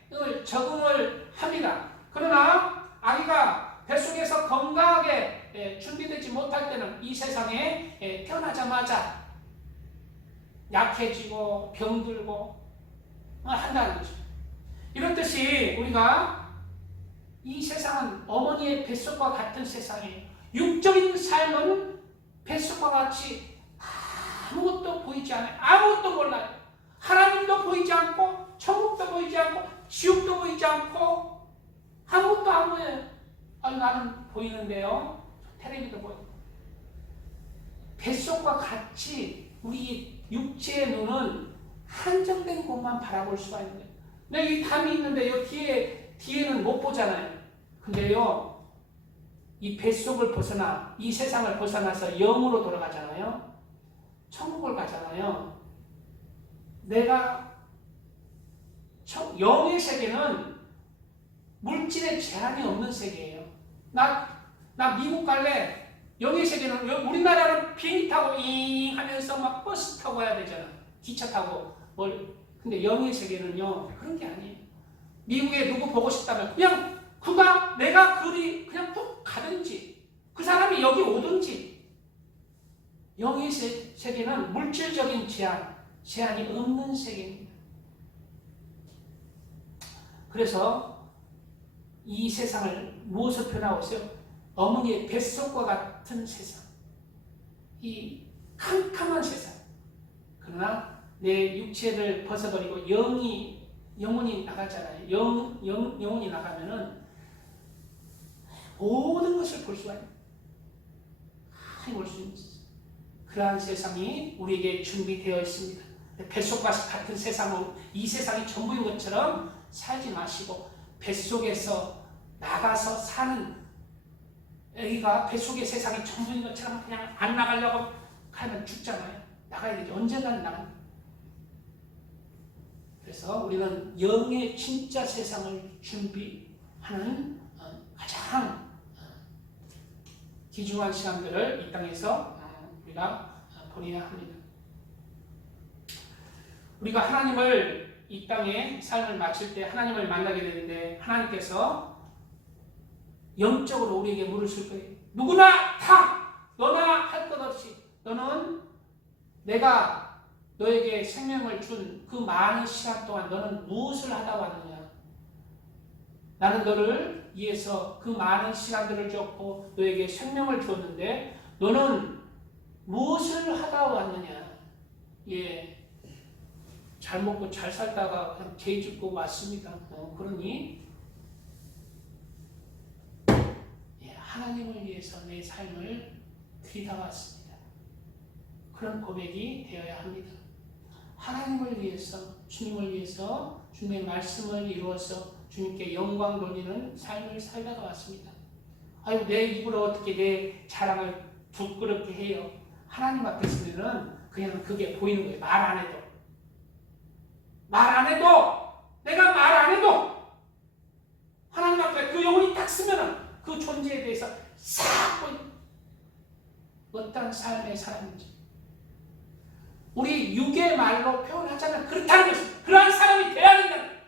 적응을 합니다. 그러나 아기가 뱃속에서 건강하게 준비되지 못할 때는 이 세상에 태어나자마자 약해지고 병들고 한다는 거죠. 이렇듯이 우리가 이 세상은 어머니의 뱃속과 같은 세상이에요. 육적인 삶은 뱃속과 같이 아무것도 보이지 않아요. 아무것도 몰라요. 하나님도 보이지 않고 천국도 보이지 않고 지옥도 보이지 않고 아무것도 안 보여요. 나는 보이는데요. 텔레비도 보여요. 뱃속과 같이 우리 육체의 눈은 한정된 곳만 바라볼 수가 있는 거예요. 이 담이 있는데 뒤에는 못 보잖아요. 근데요, 이 뱃속을 벗어나 이 세상을 벗어나서 영으로 돌아가잖아요. 천국을 가잖아요. 영의 세계는 물질의 제한이 없는 세계예요. 나 미국 갈래. 영의 세계는, 우리나라는 비행기 타고 잉 하면서 막 버스 타고 가야 되잖아. 기차 타고. 근데 영의 세계는요, 그런 게 아니에요. 미국에 누구 보고 싶다면 그냥 내가 그냥 쭉 가든지, 그 사람이 여기 오든지. 영의 세계는 물질적인 제한이 없는 세계입니다. 그래서 이 세상을 무엇을 표현하고 있어요? 어머니의 뱃속과 같은 세상. 이 캄캄한 세상. 그러나 내 육체를 벗어버리고 영혼이 나가잖아요. 영혼이 나가면은 모든 것을 볼 수가 있어요. 볼 수 있어요. 그러한 세상이 우리에게 준비되어 있습니다. 뱃속과 같은 세상은 이 세상이 전부인 것처럼 살지 마시고, 뱃속에서 나가서 사는, 애기가 뱃속의 세상이 전부인 것처럼 그냥 안 나가려고 하면 죽잖아요. 나가야 되죠. 언젠가는 나갑니다. 그래서 우리는 영의 진짜 세상을 준비하는 가장 귀중한 시간들을 이 땅에서 우리가 보내야 합니다. 우리가 하나님을 이 땅에 삶을 마칠 때 하나님을 만나게 되는데, 하나님께서 영적으로 우리에게 물으실 거예요. 누구나 다 너나 할 것 없이 너는 내가 너에게 생명을 준 그 많은 시간 동안 너는 무엇을 하다 왔느냐? 나는 너를 위해서 그 많은 시간들을 줬고 너에게 생명을 줬는데 너는 무엇을 하다 왔느냐? 예, 잘 먹고 잘 살다가 그냥 죄 짓고 왔습니다. 그러니 예, 하나님을 위해서 내 삶을 드리다 왔습니다. 그런 고백이 되어야 합니다. 하나님을 위해서, 주님을 위해서 주님의 말씀을 이루어서 주님께 영광 돌리는 삶을 살다가 왔습니다. 아유, 내 입으로 어떻게 내 자랑을 부끄럽게 해요. 하나님 앞에 서면은 그냥 그게 보이는 거예요. 말 안 해도. 말 안 해도, 내가 말 안 해도 하나님 앞에 그 영혼이 딱 쓰면은 그 존재에 대해서 싹 보이는 어떤 삶의 사람인지. 우리 육의 말로 표현하자면 그렇다는 것입니다. 그러한 사람이 돼야 된다는 거예요.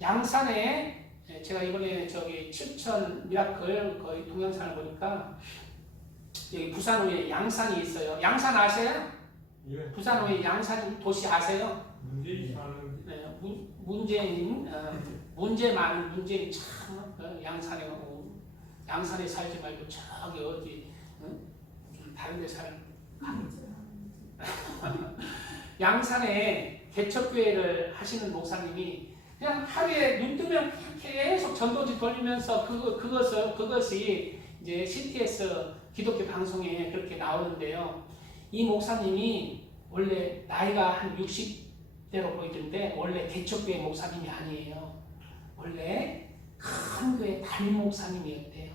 양산에 제가 이번에 저기 7천 미라클 거의 동영상을 보니까 여기 부산 후에 양산이 있어요. 양산 아세요? 예. 부산 후에 양산 도시 아세요? 문재인 사는 네, 문재인 문제 많은 문재인 참 양산에 가고 양산에 살지 말고 저기 어디 좀 다른 데 살고 양산에 개척교회를 하시는 목사님이 그냥 하루에 눈 뜨면 계속 전도지 돌리면서 그것이 이제 CTS 기독교 방송에 그렇게 나오는데요. 이 목사님이 원래 나이가 한 60대로 보이던데 원래 개척교회 목사님이 아니에요. 원래 큰 교회 담임 목사님이었대요.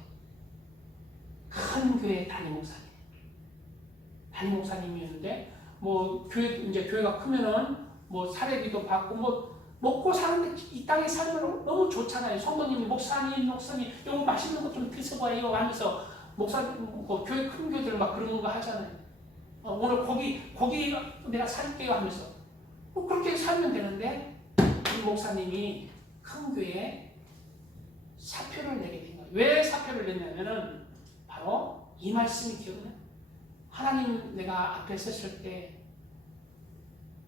큰 교회 담임 목사님. 담임 목사님이었는데 뭐 교회가 크면은 뭐 사례비도 받고 뭐 먹고 사는데 이 땅에 살면 너무 좋잖아요. 성도님이 목사님 이거 맛있는 거 좀 드셔봐요 하면서 목사님 교회 큰 교회들 막 그런 거 하잖아요. 오늘 고기 내가 살게요 하면서 그렇게 살면 되는데 이 목사님이 큰 교회에 사표를 내게 된 거예요. 왜 사표를 냈냐면은 바로 이 말씀이 기억나요. 하나님 내가 앞에 섰을 때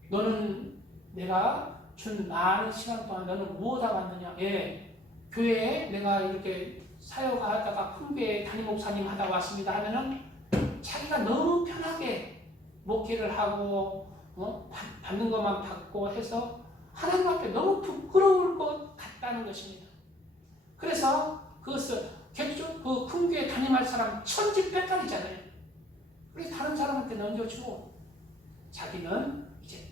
너는 내가 준 많은 시간 동안 너는 무엇하고 왔느냐? 예, 교회에 내가 이렇게 사역하다가 큰 교회 담임 목사님 하다 왔습니다 하면은 자기가 너무 편하게 목회를 하고 받는 것만 받고 해서 하나님 앞에 너무 부끄러울 것 같다는 것입니다. 그래서 그것을 그 큰 교회 담임할 사람 천지백갈이잖아요. 그래서 다른 사람한테 넘겨주고 자기는 이제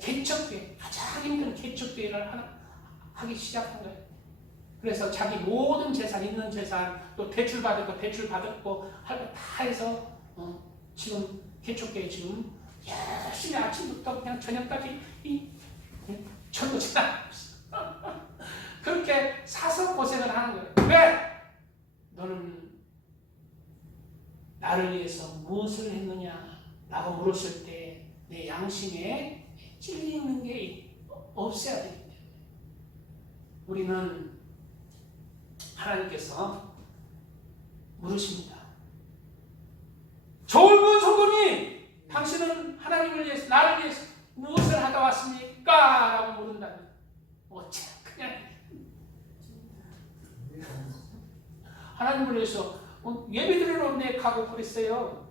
개척교회 가장 힘든 개척교회를 하기 시작한 거예요. 그래서 자기 모든 재산 있는 재산 또 대출 받을 거 대출 받았고 할 거 다 해서 지금 개척교회 지금 열심히 아침부터 그냥 저녁까지 전도자 그렇게 사서 고생을 하는 거예요. 왜? 너는 나를 위해서 무엇을 했느냐? 라고 물었을 때 내 양심에 찔리는 게 없어야 되기 때문에 우리는 하나님께서 물으십니다. 좋은 성도님, 당신은 하나님을 위해서 나를 위해서 무엇을 하다 왔습니까? 라고 물은다면 어째 그냥 하나님을 위해서 예배드리러 가고 그랬어요.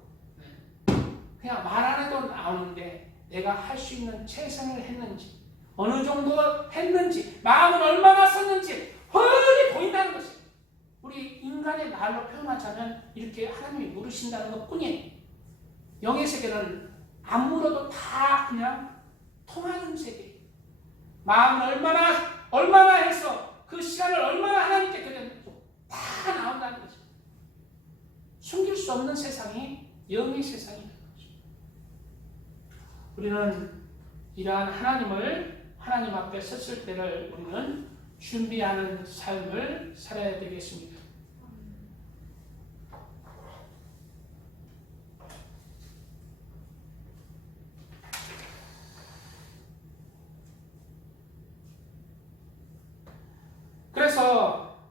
그냥 말 안 해도 나오는데 내가 할 수 있는 최선을 했는지 어느 정도 했는지 마음은 얼마나 썼는지 훤히 보인다는 것이에요. 우리 인간의 말로 표현하자면 이렇게 하나님이 물으신다는 것 뿐이에요. 영의 세계는 안 물어도 다 그냥 통하는 세계예요. 마음을 얼마나 해서 그 시간을 얼마나 하나님께 드렸는지 다 나온다는 거죠. 숨길 수 없는 세상이 영의 세상이에요. 우리는 이러한 하나님 앞에 섰을 때를 우리는 준비하는 삶을 살아야 되겠습니다. 그래서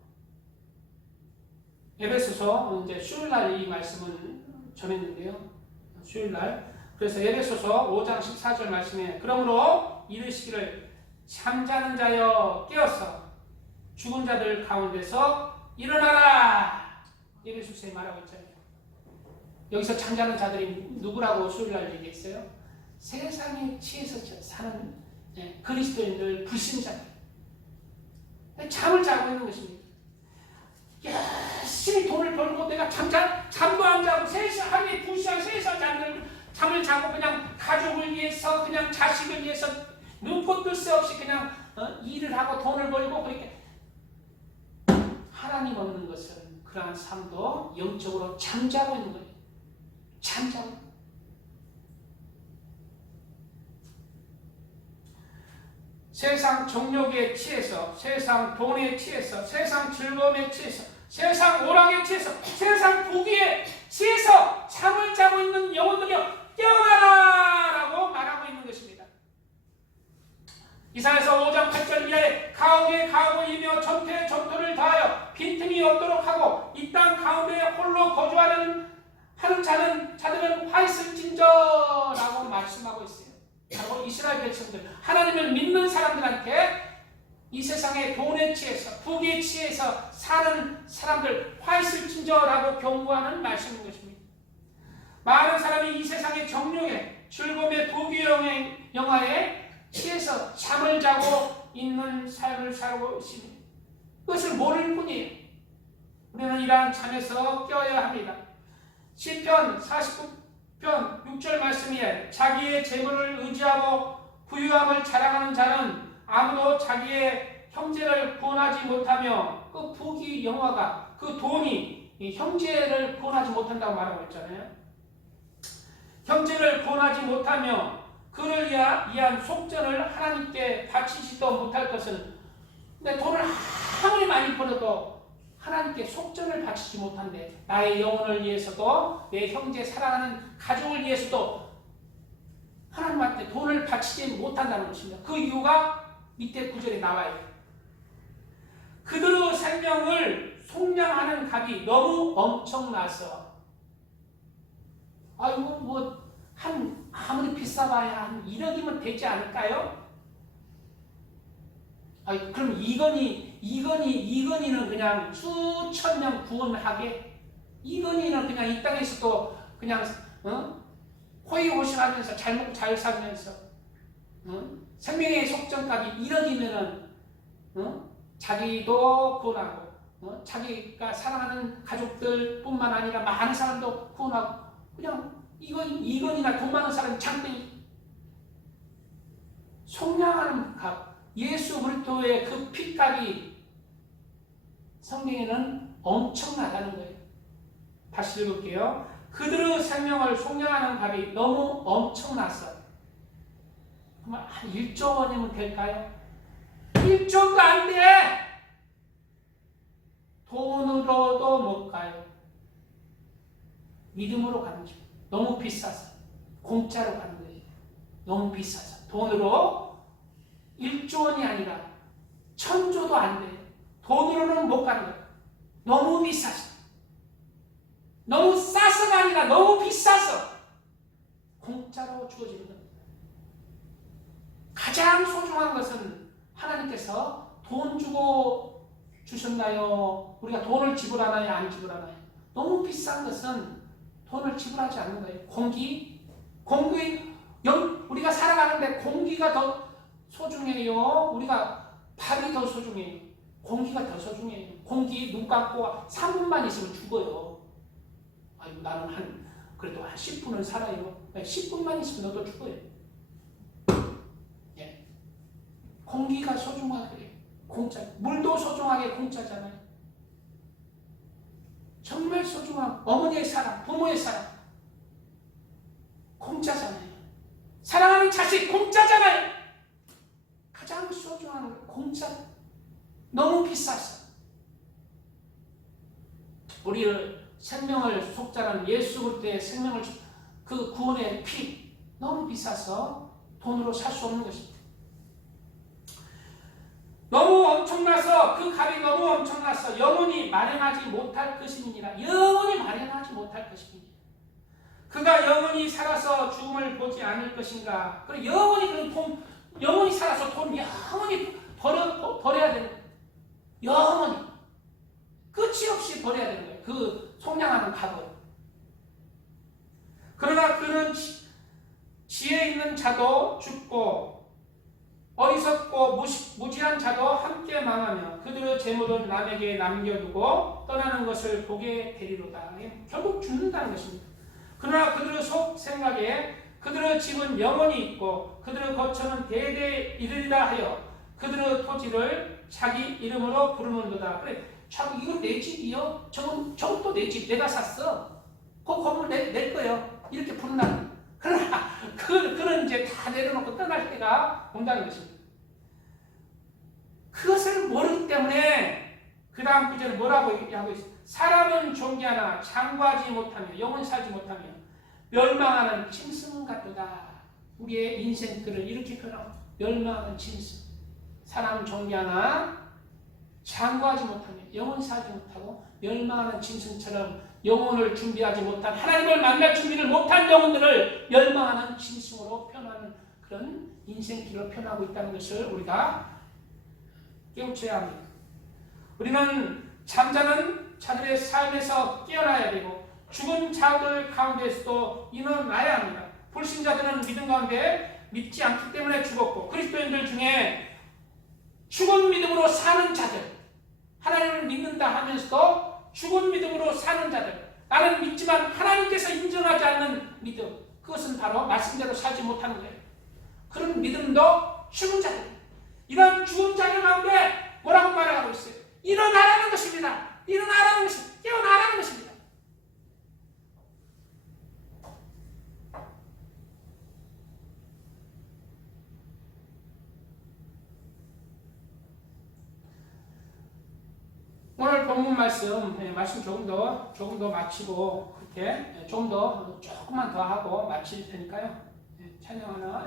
에베소서 에베소서 이제 수요일날 이 말씀은 전했는데요. 수요일날. 그래서 에베소서 5장 14절 말씀에 그러므로 이르시기를 잠자는 자여 깨어서 죽은 자들 가운데서 일어나라. 에베소서에 말하고 있잖아요. 여기서 잠자는 자들이 누구라고 수요일날 얘기했어요? 세상에 취해서 사는 그리스도인들, 불신자들. 잠을 자고 있는 것입니다. 열심히 돈을 벌고 내가 잠도 안 자고 하루에 2시간, 3시간 잠을 자고 그냥 가족을 위해서, 그냥 자식을 위해서 눈코 뜰 새 없이 그냥 일을 하고 돈을 벌고 그렇게 하나님 없는 것은 그러한 삶도 영적으로 잠자고 있는 거예요. 잠자고. 세상 정욕에 취해서, 세상 돈에 취해서, 세상 즐거움에 취해서, 세상 오락에 취해서, 세상 부귀에 취해서 잠을 자고 있는 영혼들이여 깨어나라 라고 말하고 있는 것입니다. 이사야서 5장 8절 이하에 가옥에 가옥이며 전토에 전토를 더하여 빈틈이 없도록 하고 이 땅 가운데 홀로 거주하는 자들은 화 있을진저 라고 말씀하고 있어요. 바로 이스라엘 백성들, 하나님을 믿는 사람들한테 이 세상의 돈에 취해서 부귀에 취해서 사는 사람들 화 있을진저라고 경고하는 말씀인 것입니다. 많은 사람이 이 세상의 정욕에 즐거움의 부귀 영화에 취해서 잠을 자고 있는 삶을 살고 있습니다. 그것을 모를 뿐이에요. 우리는 이러한 잠에서 깨어야 합니다. 시편 49편 6절 말씀이에 자기의 재물을 의지하고 부유함을 자랑하는 자는 아무도 자기의 형제를 구원하지 못하며 그 부귀 영화가 그 돈이 이 형제를 구원하지 못한다고 말하고 있잖아요. 형제를 구원하지 못하며 그를 위한 속전을 하나님께 바치지도 못할 것은 내 돈을 아무리 많이 벌어도 하나님께 속전을 바치지 못한대. 나의 영혼을 위해서도 내 형제 사랑하는 가족을 위해서도 하나님한테 돈을 바치지 못한다는 것입니다. 그 이유가 밑에 구절에 나와요. 그들의 생명을 속량하는 값이 너무 엄청나서 아이고 아무리 비싸봐야 한 1억이면 되지 않을까요? 그럼 이건희는 그냥 수천 명 구원하게, 이건희는 그냥 이 땅에서도 그냥 호의호식하면서 잘 먹고 잘 살면서 생명의 속전값이 1억이면은 자기도 구원하고 자기가 사랑하는 가족들뿐만 아니라 많은 사람도 구원하고 그냥 이건이나 돈 많은 사람 장땡이 속량하는 값, 예수 그리스도의 그 피값이 성경에는 엄청나다는 거예요. 다시 읽을게요. 그들의 생명을 속량하는 값이 너무 엄청났어. 그러면 한 1조 원이면 될까요? 1조도 안 돼! 돈으로도 못 가요. 믿음으로 가는 중. 너무 비싸서. 공짜로 가는 거예요. 너무 비싸서. 돈으로 1조 원이 아니라 1000조도 안 돼요. 돈으로는 못 가는 거예요. 너무 비싸서. 너무 싸서가 아니라 너무 비싸서 공짜로 주어지는 겁니다. 가장 소중한 것은 하나님께서 돈 주고 주셨나요? 우리가 돈을 지불하나요? 안 지불하나요? 너무 비싼 것은 돈을 지불하지 않는 거예요. 우리가 살아가는데 공기가 더 소중해요. 우리가 밥이 더 소중해요. 공기가 더 소중해요. 공기 눈 감고 3분만 있으면 죽어요. 나는 그래도 한 10분은 살아요. 10분만 있으면 너도 죽어요. 예. 공기가 소중하게 공짜. 물도 소중하게 공짜잖아요. 정말 소중한 어머니의 사랑, 부모의 사랑 공짜잖아요. 사랑하는 자식 공짜잖아요. 가장 소중한 공짜. 너무 비쌌어. 우리를 생명을 속자라는 예수 그리스도의 생명을 그 구원의 피 너무 비싸서 돈으로 살 수 없는 것입니다. 너무 엄청나서 그 값이 너무 엄청나서 영원히 마련하지 못할 것임이니라. 영원히 마련하지 못할 것입니다. 그가 영원히 살아서 죽음을 보지 않을 것인가? 그리고 영원히 살아서 돈 영원히 버려야 되는 거예요. 영원히 끝이 없이 버려야 되는 거예요. 그 속량하는 값을. 그러나 그는 지혜 있는 자도 죽고 어리석고 무지한 자도 함께 망하며 그들의 재물은 남에게 남겨두고 떠나는 것을 보게 되리로다. 결국 죽는다는 것입니다. 그러나 그들의 속 생각에 그들의 집은 영원히 있고 그들의 거처는 대대에 이르리라 하여 그들의 토지를 자기 이름으로 부르는도다. 그래, 참 이거 내 집이요? 저것도 내 집, 내가 샀어. 그 건물 내 거요. 이렇게 부른다. 그러나 그는 이제 다 내려놓고 떠날 때가 온다는 것입니다. 그것을 모르기 때문에 그 다음 구절에 뭐라고 하고 있어요? 사람은 존귀하나 장구하지 못하며 영원히 살지 못하며 멸망하는 짐승 같도다. 우리의 인생들을 이렇게 표현하고 멸망하는 짐승. 사람은 존귀하나 장구하지 못하며 영원히 살지 못하고 멸망하는 짐승처럼 영혼을 준비하지 못한 하나님을 만날 준비를 못한 영혼들을 멸망하는 짐승으로 표현하는 그런 인생길을 표현하고 있다는 것을 우리가 깨우쳐야 합니다. 우리는 잠자는 자들의 삶에서 깨어나야 되고 죽은 자들 가운데서도 일어나야 합니다. 불신자들은 믿음 가운데 믿지 않기 때문에 죽었고 그리스도인들 중에 죽은 믿음으로 사는 자들, 하나님을 믿는다 하면서도 죽은 믿음으로 사는 자들, 나는 믿지만 하나님께서 인정하지 않는 믿음, 그것은 바로 말씀대로 살지 못하는 거예요. 그런 믿음도 죽은 자들, 이런 죽은 자들 가운데 뭐라고 말하고 있어요? 일어나라는 것입니다. 일어나라는 것입니다. 깨어나라는 것입니다. 오늘 본문 말씀 조금 더 마치고 그렇게 조금만 더 하고 마칠 테니까요. 찬양 하나.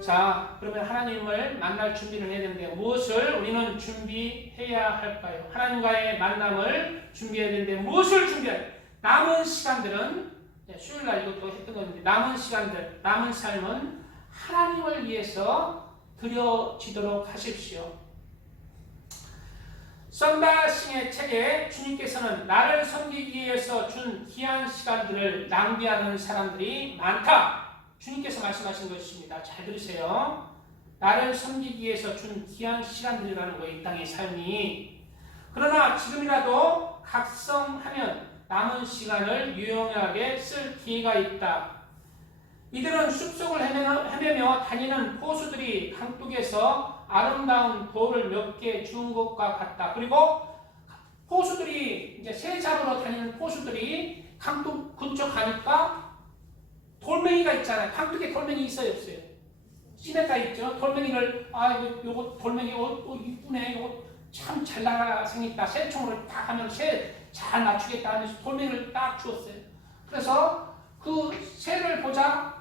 자, 그러면 하나님을 만날 준비를 해야 되는데 무엇을 우리는 준비해야 할까요? 하나님과의 만남을 준비해야 되는데 무엇을 준비해야 할까요? 남은 시간들은 수요일날 이것도 했던 건데 남은 시간들, 남은 삶은 하나님을 위해서 드려지도록 하십시오. 썬다싱의 책에 주님께서는 나를 섬기기 위해서 준 귀한 시간들을 낭비하는 사람들이 많다. 주님께서 말씀하신 것입니다. 잘 들으세요. 나를 섬기기 위해서 준 귀한 시간들이라는 거예요. 이 땅의 삶이. 그러나 지금이라도 각성하면 남은 시간을 유용하게 쓸 기회가 있다. 이들은 숲속을 헤매며 다니는 포수들이 강둑에서 아름다운 돌을 몇 개 주운 것과 같다. 그리고 포수들이 이제 새 잡으러 다니는 포수들이 강둑 근처 가니까 돌멩이가 있잖아요. 강둑에 돌멩이 있어요, 없어요? 시내가 있죠. 돌멩이를 요거 돌멩이 이쁘네. 요거 참 잘 생겼다. 새총으로 딱 하면 새 잘 맞추겠다 하면서 돌멩이를 딱 주었어요. 그래서 그 새를 보자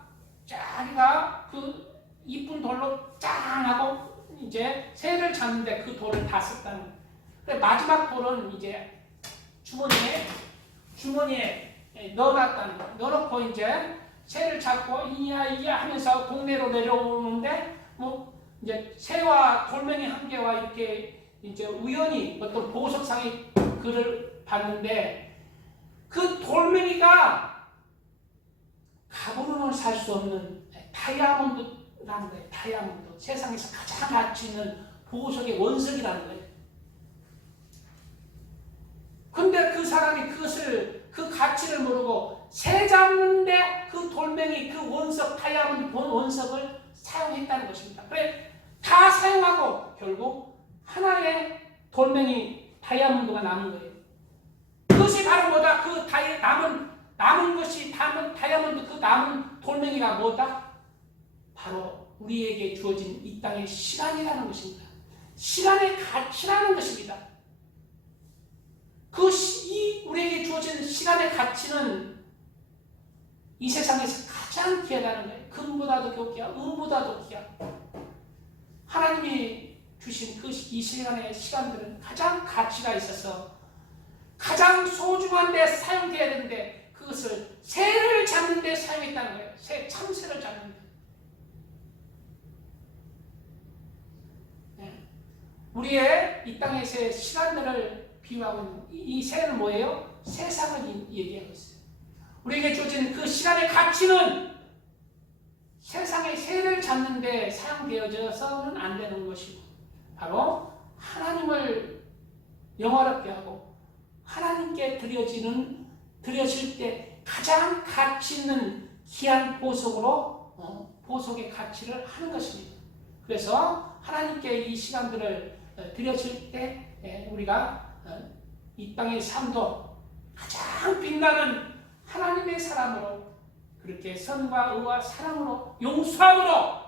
자기가 그 이쁜 돌로 짱 하고 이제 새를 잡는데 그 돌을 다 썼다는 거예요. 근데 마지막 돌은 이제 주머니에 넣어놨다는 거예요. 넣어놓고 이제 새를 잡고 이야 하면서 동네로 내려오는데 뭐 이제 새와 돌멩이 한 개와 이렇게 이제 우연히 어떤 보석상의 글을 봤는데 그 돌멩이가 가보로는 살 수 없는 다이아몬드라는 거예요. 다이아몬드. 세상에서 가장 가치 있는 보석의 원석이라는 거예요. 근데 그 사람이 그 가치를 모르고 새 잡는데 그 돌멩이, 그 원석, 다이아몬드 본 원석을 사용했다는 것입니다. 그래, 다 사용하고 결국 하나의 돌멩이, 다이아몬드가 남은 거예요. 그것이 바로 뭐다? 그 남은 것이 다이아몬드, 그 남은 돌멩이가 뭐다? 바로 우리에게 주어진 이 땅의 시간이라는 것입니다. 시간의 가치라는 것입니다. 우리에게 주어진 시간의 가치는 이 세상에서 가장 귀하다는 거예요. 금보다도 귀하고 은보다도 귀하고 하나님이 주신 이 시간들은 가장 가치가 있어서 가장 소중한 데 사용되어야 되는데 그것을 새를 잡는 데 사용했다는 거예요. 참새를 잡는 데. 네. 우리의 이 땅에서의 시간들을 비유하고 있는 이 새는 뭐예요? 세상을 얘기하고 있어요. 우리에게 주어진 그 시간의 가치는 세상의 새를 잡는 데 사용되어져서는 안 되는 것이고 바로 하나님을 영화롭게 하고 하나님께 드려질 때 가장 가치 있는 귀한 보석의 가치를 하는 것입니다. 그래서 하나님께 이 시간들을 드려질 때 우리가 이 땅의 삶도 가장 빛나는 하나님의 사람으로 그렇게 선과 의와 사랑으로 용서함으로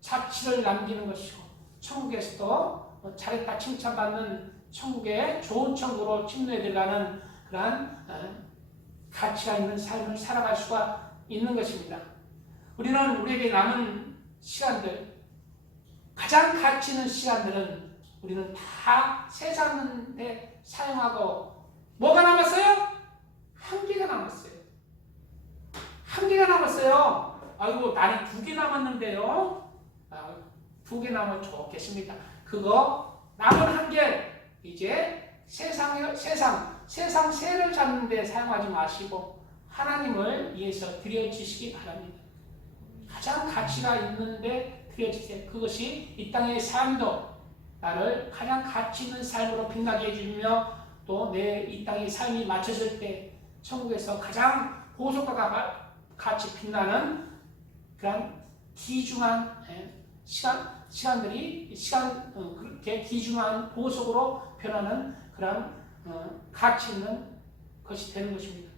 자취를 남기는 것이고 천국에서도 잘했다 칭찬받는 천국의 좋은 천국으로 침노에 들어가는 그러한 가치가 있는 삶을 살아갈 수가 있는 것입니다. 우리는 우리에게 남은 시간들 가장 가치 있는 시간들은 우리는 다 새 잡는 데 사용하고 뭐가 남았어요? 한계가 남았어요. 한계가 남았어요. 아이고 나는 2개 남았는데요. 2개 남으면 좋겠습니다. 그거 남은 한계 이제 세상 새를 잡는 데 사용하지 마시고 하나님을 위해서 드려지시기 바랍니다. 가장 가치가 있는데 드려지세요. 그것이 이 땅의 삶도 나를 가장 가치 있는 삶으로 빛나게 해주며 또 내 이 땅의 삶이 맞춰질 때 천국에서 가장 보석과 같이 빛나는 그런 귀중한 시간들이 그렇게 귀중한 보석으로 변하는 그런 가치 있는 것이 되는 것입니다.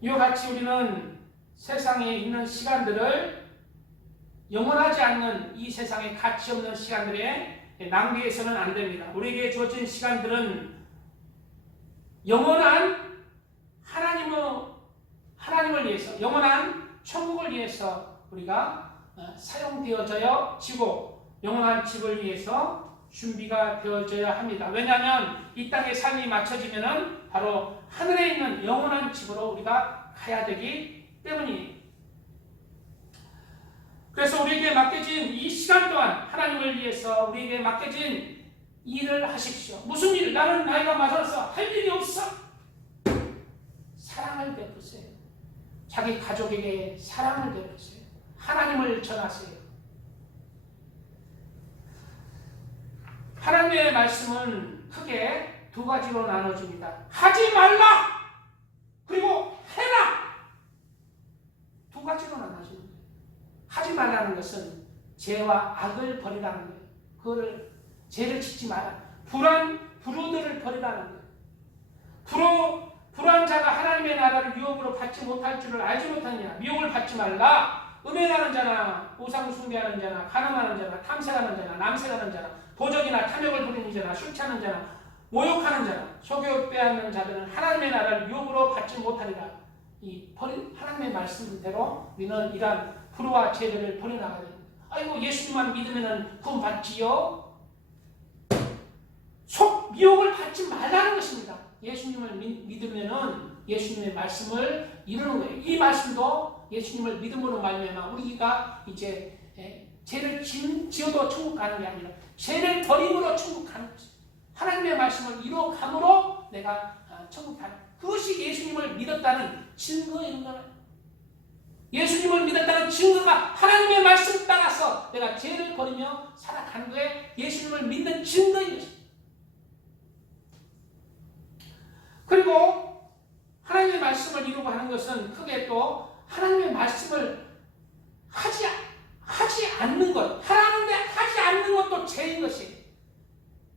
이와 같이 우리는 세상에 있는 시간들을 영원하지 않는 이 세상에 가치 없는 시간들에 낭비해서는 안 됩니다. 우리에게 주어진 시간들은 영원한 하나님을 위해서, 영원한 천국을 위해서 우리가 사용되어져야 지고 영원한 집을 위해서 준비가 되어져야 합니다. 왜냐하면 이 땅의 삶이 맞춰지면 바로 하늘에 있는 영원한 집으로 우리가 가야 되기 때문이에요. 그래서 우리에게 맡겨진 이 시간 동안 하나님을 위해서 우리에게 맡겨진 일을 하십시오. 무슨 일? 나는 나이가 많아서 할 일이 없어. 사랑을 베푸세요. 자기 가족에게 사랑을 베푸세요. 하나님을 전하세요. 하나님의 말씀은 크게 두 가지로 나눠집니다. 하지 말라! 그리고 해라! 두 가지로 나눠집니다. 하지 말라는 것은 죄와 악을 버리라는 거예요. 그거를 죄를 짓지 마라. 불효들을 버리라는 거예요. 불효한 자가 하나님의 나라를 유업으로 받지 못할 줄을 알지 못하느냐. 미혹을 받지 말라. 음행하는 자나 우상 숭배하는 자나 간음하는 자나 탐색하는 자나 남색하는 자나 도적이나 탐욕을 부리는 자나 술 취하는 자나 모욕하는 자나 속여 빼앗는 자들은 하나님의 나라를 유업으로 받지 못하리라. 하나님의 말씀대로 우리는 이러한 불효와 죄를 버려나가야 됩니다. 아이고 예수님만 믿으면 구원 받지요. 속 미혹을 받지 말라는 것입니다. 예수님을 믿으면은 예수님의 말씀을 이루는 거예요. 이 말씀도 예수님을 믿음으로 말미암아 우리가 이제 죄를 지어도 천국 가는 게 아니라 죄를 버림으로 천국 가는 것이죠. 하나님의 말씀을 이루어감으로 내가 천국 가는, 그것이 예수님을 믿었다는 증거인 거예요. 예수님을 믿었다는 증거가 하나님의 말씀 따라서 내가 죄를 버리며 살아가는 거에 예수님을 믿는 증거인 것입니다. 그리고 하나님의 말씀을 이루고 하는 것은 크게 또 하나님의 말씀을 하지 않는 것, 하라는데 하지 않는 것도 죄인 것이.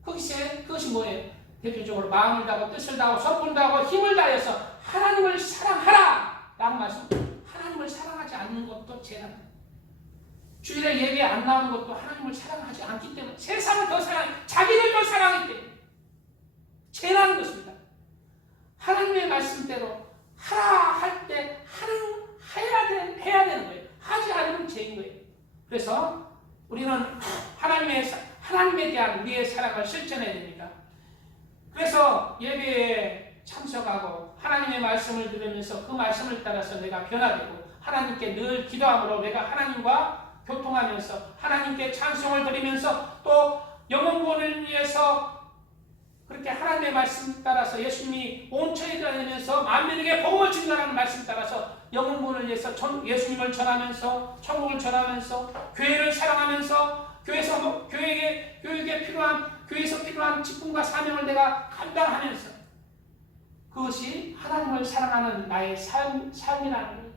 그것이 뭐예요? 대표적으로 마음을 다하고 뜻을 다하고 손을 다하고 힘을 다해서 하나님을 사랑하라 라는 말씀. 하나님을 사랑하지 않는 것도 죄라는 거예요. 주일에 예배에 안 나오는 것도 하나님을 사랑하지 않기 때문에, 세상을 더 사랑해, 자기를 더 사랑하기 때문에 죄라는 것입니다. 하나님의 말씀대로 하라 할 때 해야 되는 거예요. 하지 않으면 죄인 거예요. 그래서 우리는 하나님에 대한 우리의 사랑을 실천해야 됩니다. 그래서 예배에 참석하고 하나님의 말씀을 들으면서 그 말씀을 따라서 내가 변화되고 하나님께 늘 기도함으로 내가 하나님과 교통하면서 하나님께 찬송을 드리면서 또 영혼구원을 위해서 그렇게 하나님의 말씀 따라서 예수님이 온 천에 다니면서 만민에게 복음을 전하라는 말씀 따라서 영혼구원을 위해서 예수님을 전하면서 천국을 전하면서 교회를 사랑하면서 교회에서 필요한 직분과 사명을 내가 감당하면서 그것이 하나님을 사랑하는 나의 삶이라는 거예요.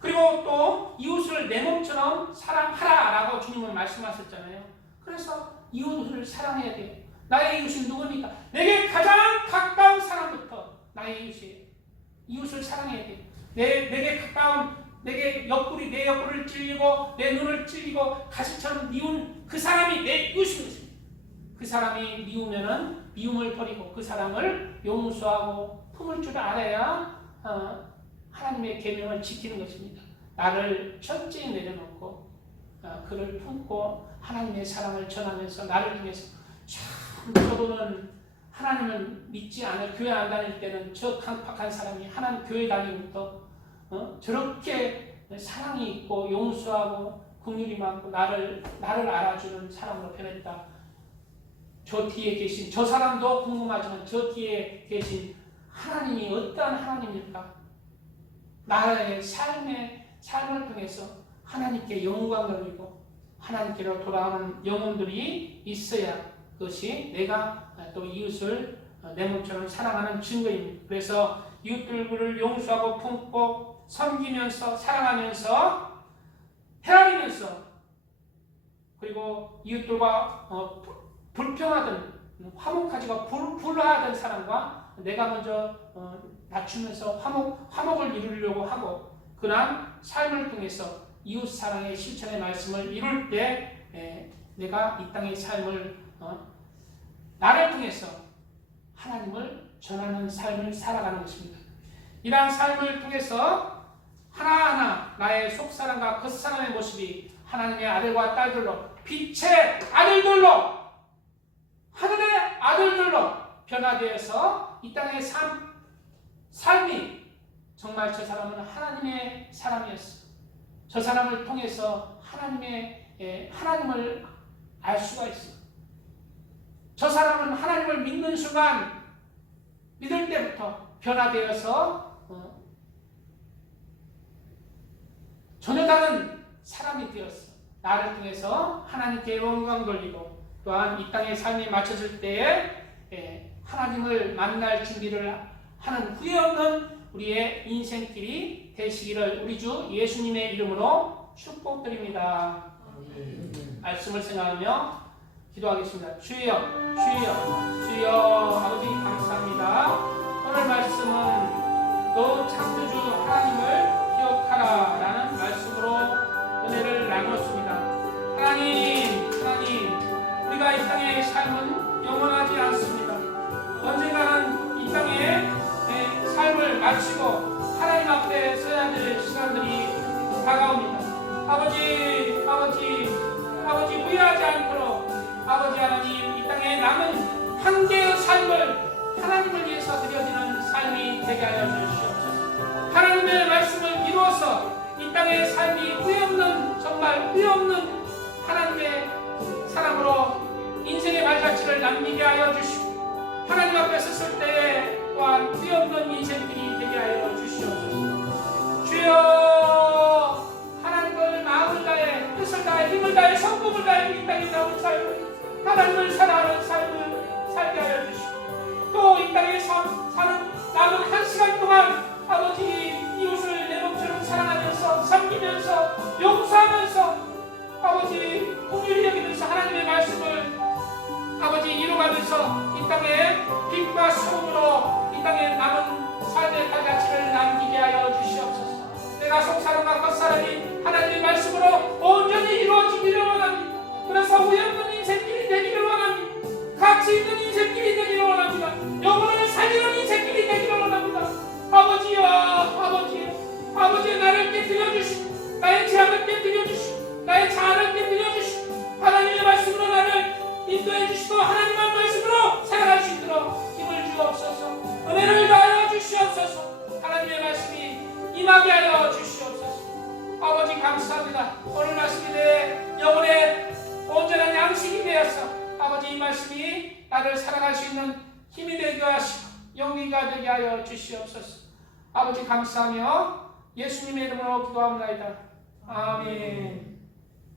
그리고 또 이웃을 내 몸처럼 사랑하라라고 주님은 말씀하셨잖아요. 그래서 이웃을 사랑해야 돼요. 나의 이웃이 누굽니까? 내게 가장 가까운 사람부터 나의 이웃이에요. 이웃을 사랑해야 돼요. 내게 가까운, 내 옆구리를 찔리고 내 눈을 찔리고 가시처럼 미운 그 사람이 내 이웃입니다. 그 사람이 미우면은 미움을 버리고 그 사람을 용서하고 품을 줄 알아야 하나님의 계명을 지키는 것입니다. 나를 첫째에 내려놓고 그를 품고 하나님의 사랑을 전하면서 나를 통해서 참 저도는 하나님을 믿지 않을 교회 안 다닐 때는 저 강팍한 사람이 하나님 교회 다니면서 저렇게 사랑이 있고 용서하고 긍휼이 많고 나를 알아주는 사람으로 변했다. 저 뒤에 계신 저 사람도 궁금하지만 저 뒤에 계신 하나님이 어떠한 하나님일까? 나의 삶을 통해서 하나님께 영광을 돌리고 하나님께로 돌아오는 영혼들이 있어야 그것이 내가 또 이웃을 내 몸처럼 사랑하는 증거입니다. 그래서 이웃들을 용서하고 품고 섬기면서 사랑하면서 헤아리면서 그리고 이웃들과 불평하던 화목하지가 불화하던 사람과 내가 먼저 낮추면서 화목을 이루려고 하고 그러한 삶을 통해서 이웃 사랑의 실천의 말씀을 이룰 때 내가 이 땅의 삶을 나를 통해서 하나님을 전하는 삶을 살아가는 것입니다. 이러한 삶을 통해서 하나하나 나의 속사람과 겉사람의 모습이 하나님의 아들과 딸들로 빛의 아들들로 하늘의 아들들로 변화되어서 이 땅의 삶이 정말 저 사람은 하나님의 사람이었어. 저 사람을 통해서 하나님을 알 수가 있어. 저 사람은 하나님을 믿는 순간 믿을 때부터 변화되어서 전혀 다른 사람이 되었어. 나를 통해서 하나님께 영광 돌리고 또한 이 땅의 삶이 맞춰질 때에 하나님을 만날 준비를 하는 후회 없는 우리의 인생길이 되시기를 우리 주 예수님의 이름으로 축복드립니다. 말씀을 생각하며 기도하겠습니다. 주여, 주여, 주여. 아버지 감사합니다. 오늘 말씀은 너 창조주 하나님을 기억하라 라는 말씀으로 은혜를 나누었습니다. 하나님, 우리가 이 땅의 삶은 영원하지 않습니다. 언젠가는 이 땅의 삶을 마치고 하나님 앞에 서야 될 시간들이 다가옵니다. 아버지 후회하지 않도록 아버지 하나님 이 땅에 남은 한 개의 삶을 하나님을 위해서 드려지는 삶이 되게 하여 주시옵소서. 하나님의 말씀을 이루어서 이 땅의 삶이 후회 없는 정말 후회 없는 하나님의 사랑으로 인생의 발자취를 남기게 하여 주시고 하나님 앞에 섰을 때에 또한 후회 없는 인생길이 되게 하여 주시옵소서. 주여 하나님을 마음을 다해 뜻을 다해 힘을 다해 성품을 다해 이 땅에 나온 삶을 하나님을 사랑하는 삶을 살게 하여 주시고 또 이 땅에 사는 남은 한 시간 동안 아버지 이웃을 내 몸처럼 사랑하면서 섬기면서 용서하면서 아버지 공유히 여기면서 하나님의 말씀을 아버지 이루어가면서 이 땅에 빛과 소금으로 이 땅에 남은 삶의 발자취를 남기게 하여 주시옵소서. 내가 속사람과 겉사람이 하나님의 말씀으로 온전히 이루어지기를 원합니다. 그래서 후회 없는 인생길이 되기를 원합니다. 가치 있는 인생길이 되기를 원합니다. 영혼을 살리는 인생길이 되기를 원합니다. 아버지여, 아버지여 나를 깨뜨려 주시고 나의 죄악을 깨뜨려 주시고 나의 자아를 깨뜨려 주시고 하나님의 말씀으로 나를 인도해 주시고 하나님의 말씀으로 살아갈 수 있도록 힘을 주옵소서. 은혜를 다하여 주시옵소서. 하나님의 말씀이 임하게 하여 주시옵소서. 아버지 감사합니다. 오늘 말씀이 내 영혼의 온전한 양식이 되어서 아버지 이 말씀이 나를 살아갈 수 있는 힘이 되게 하시고 용기가 되게 하여 주시옵소서. 아버지 감사하며 예수님의 이름으로 기도합니다. 아멘.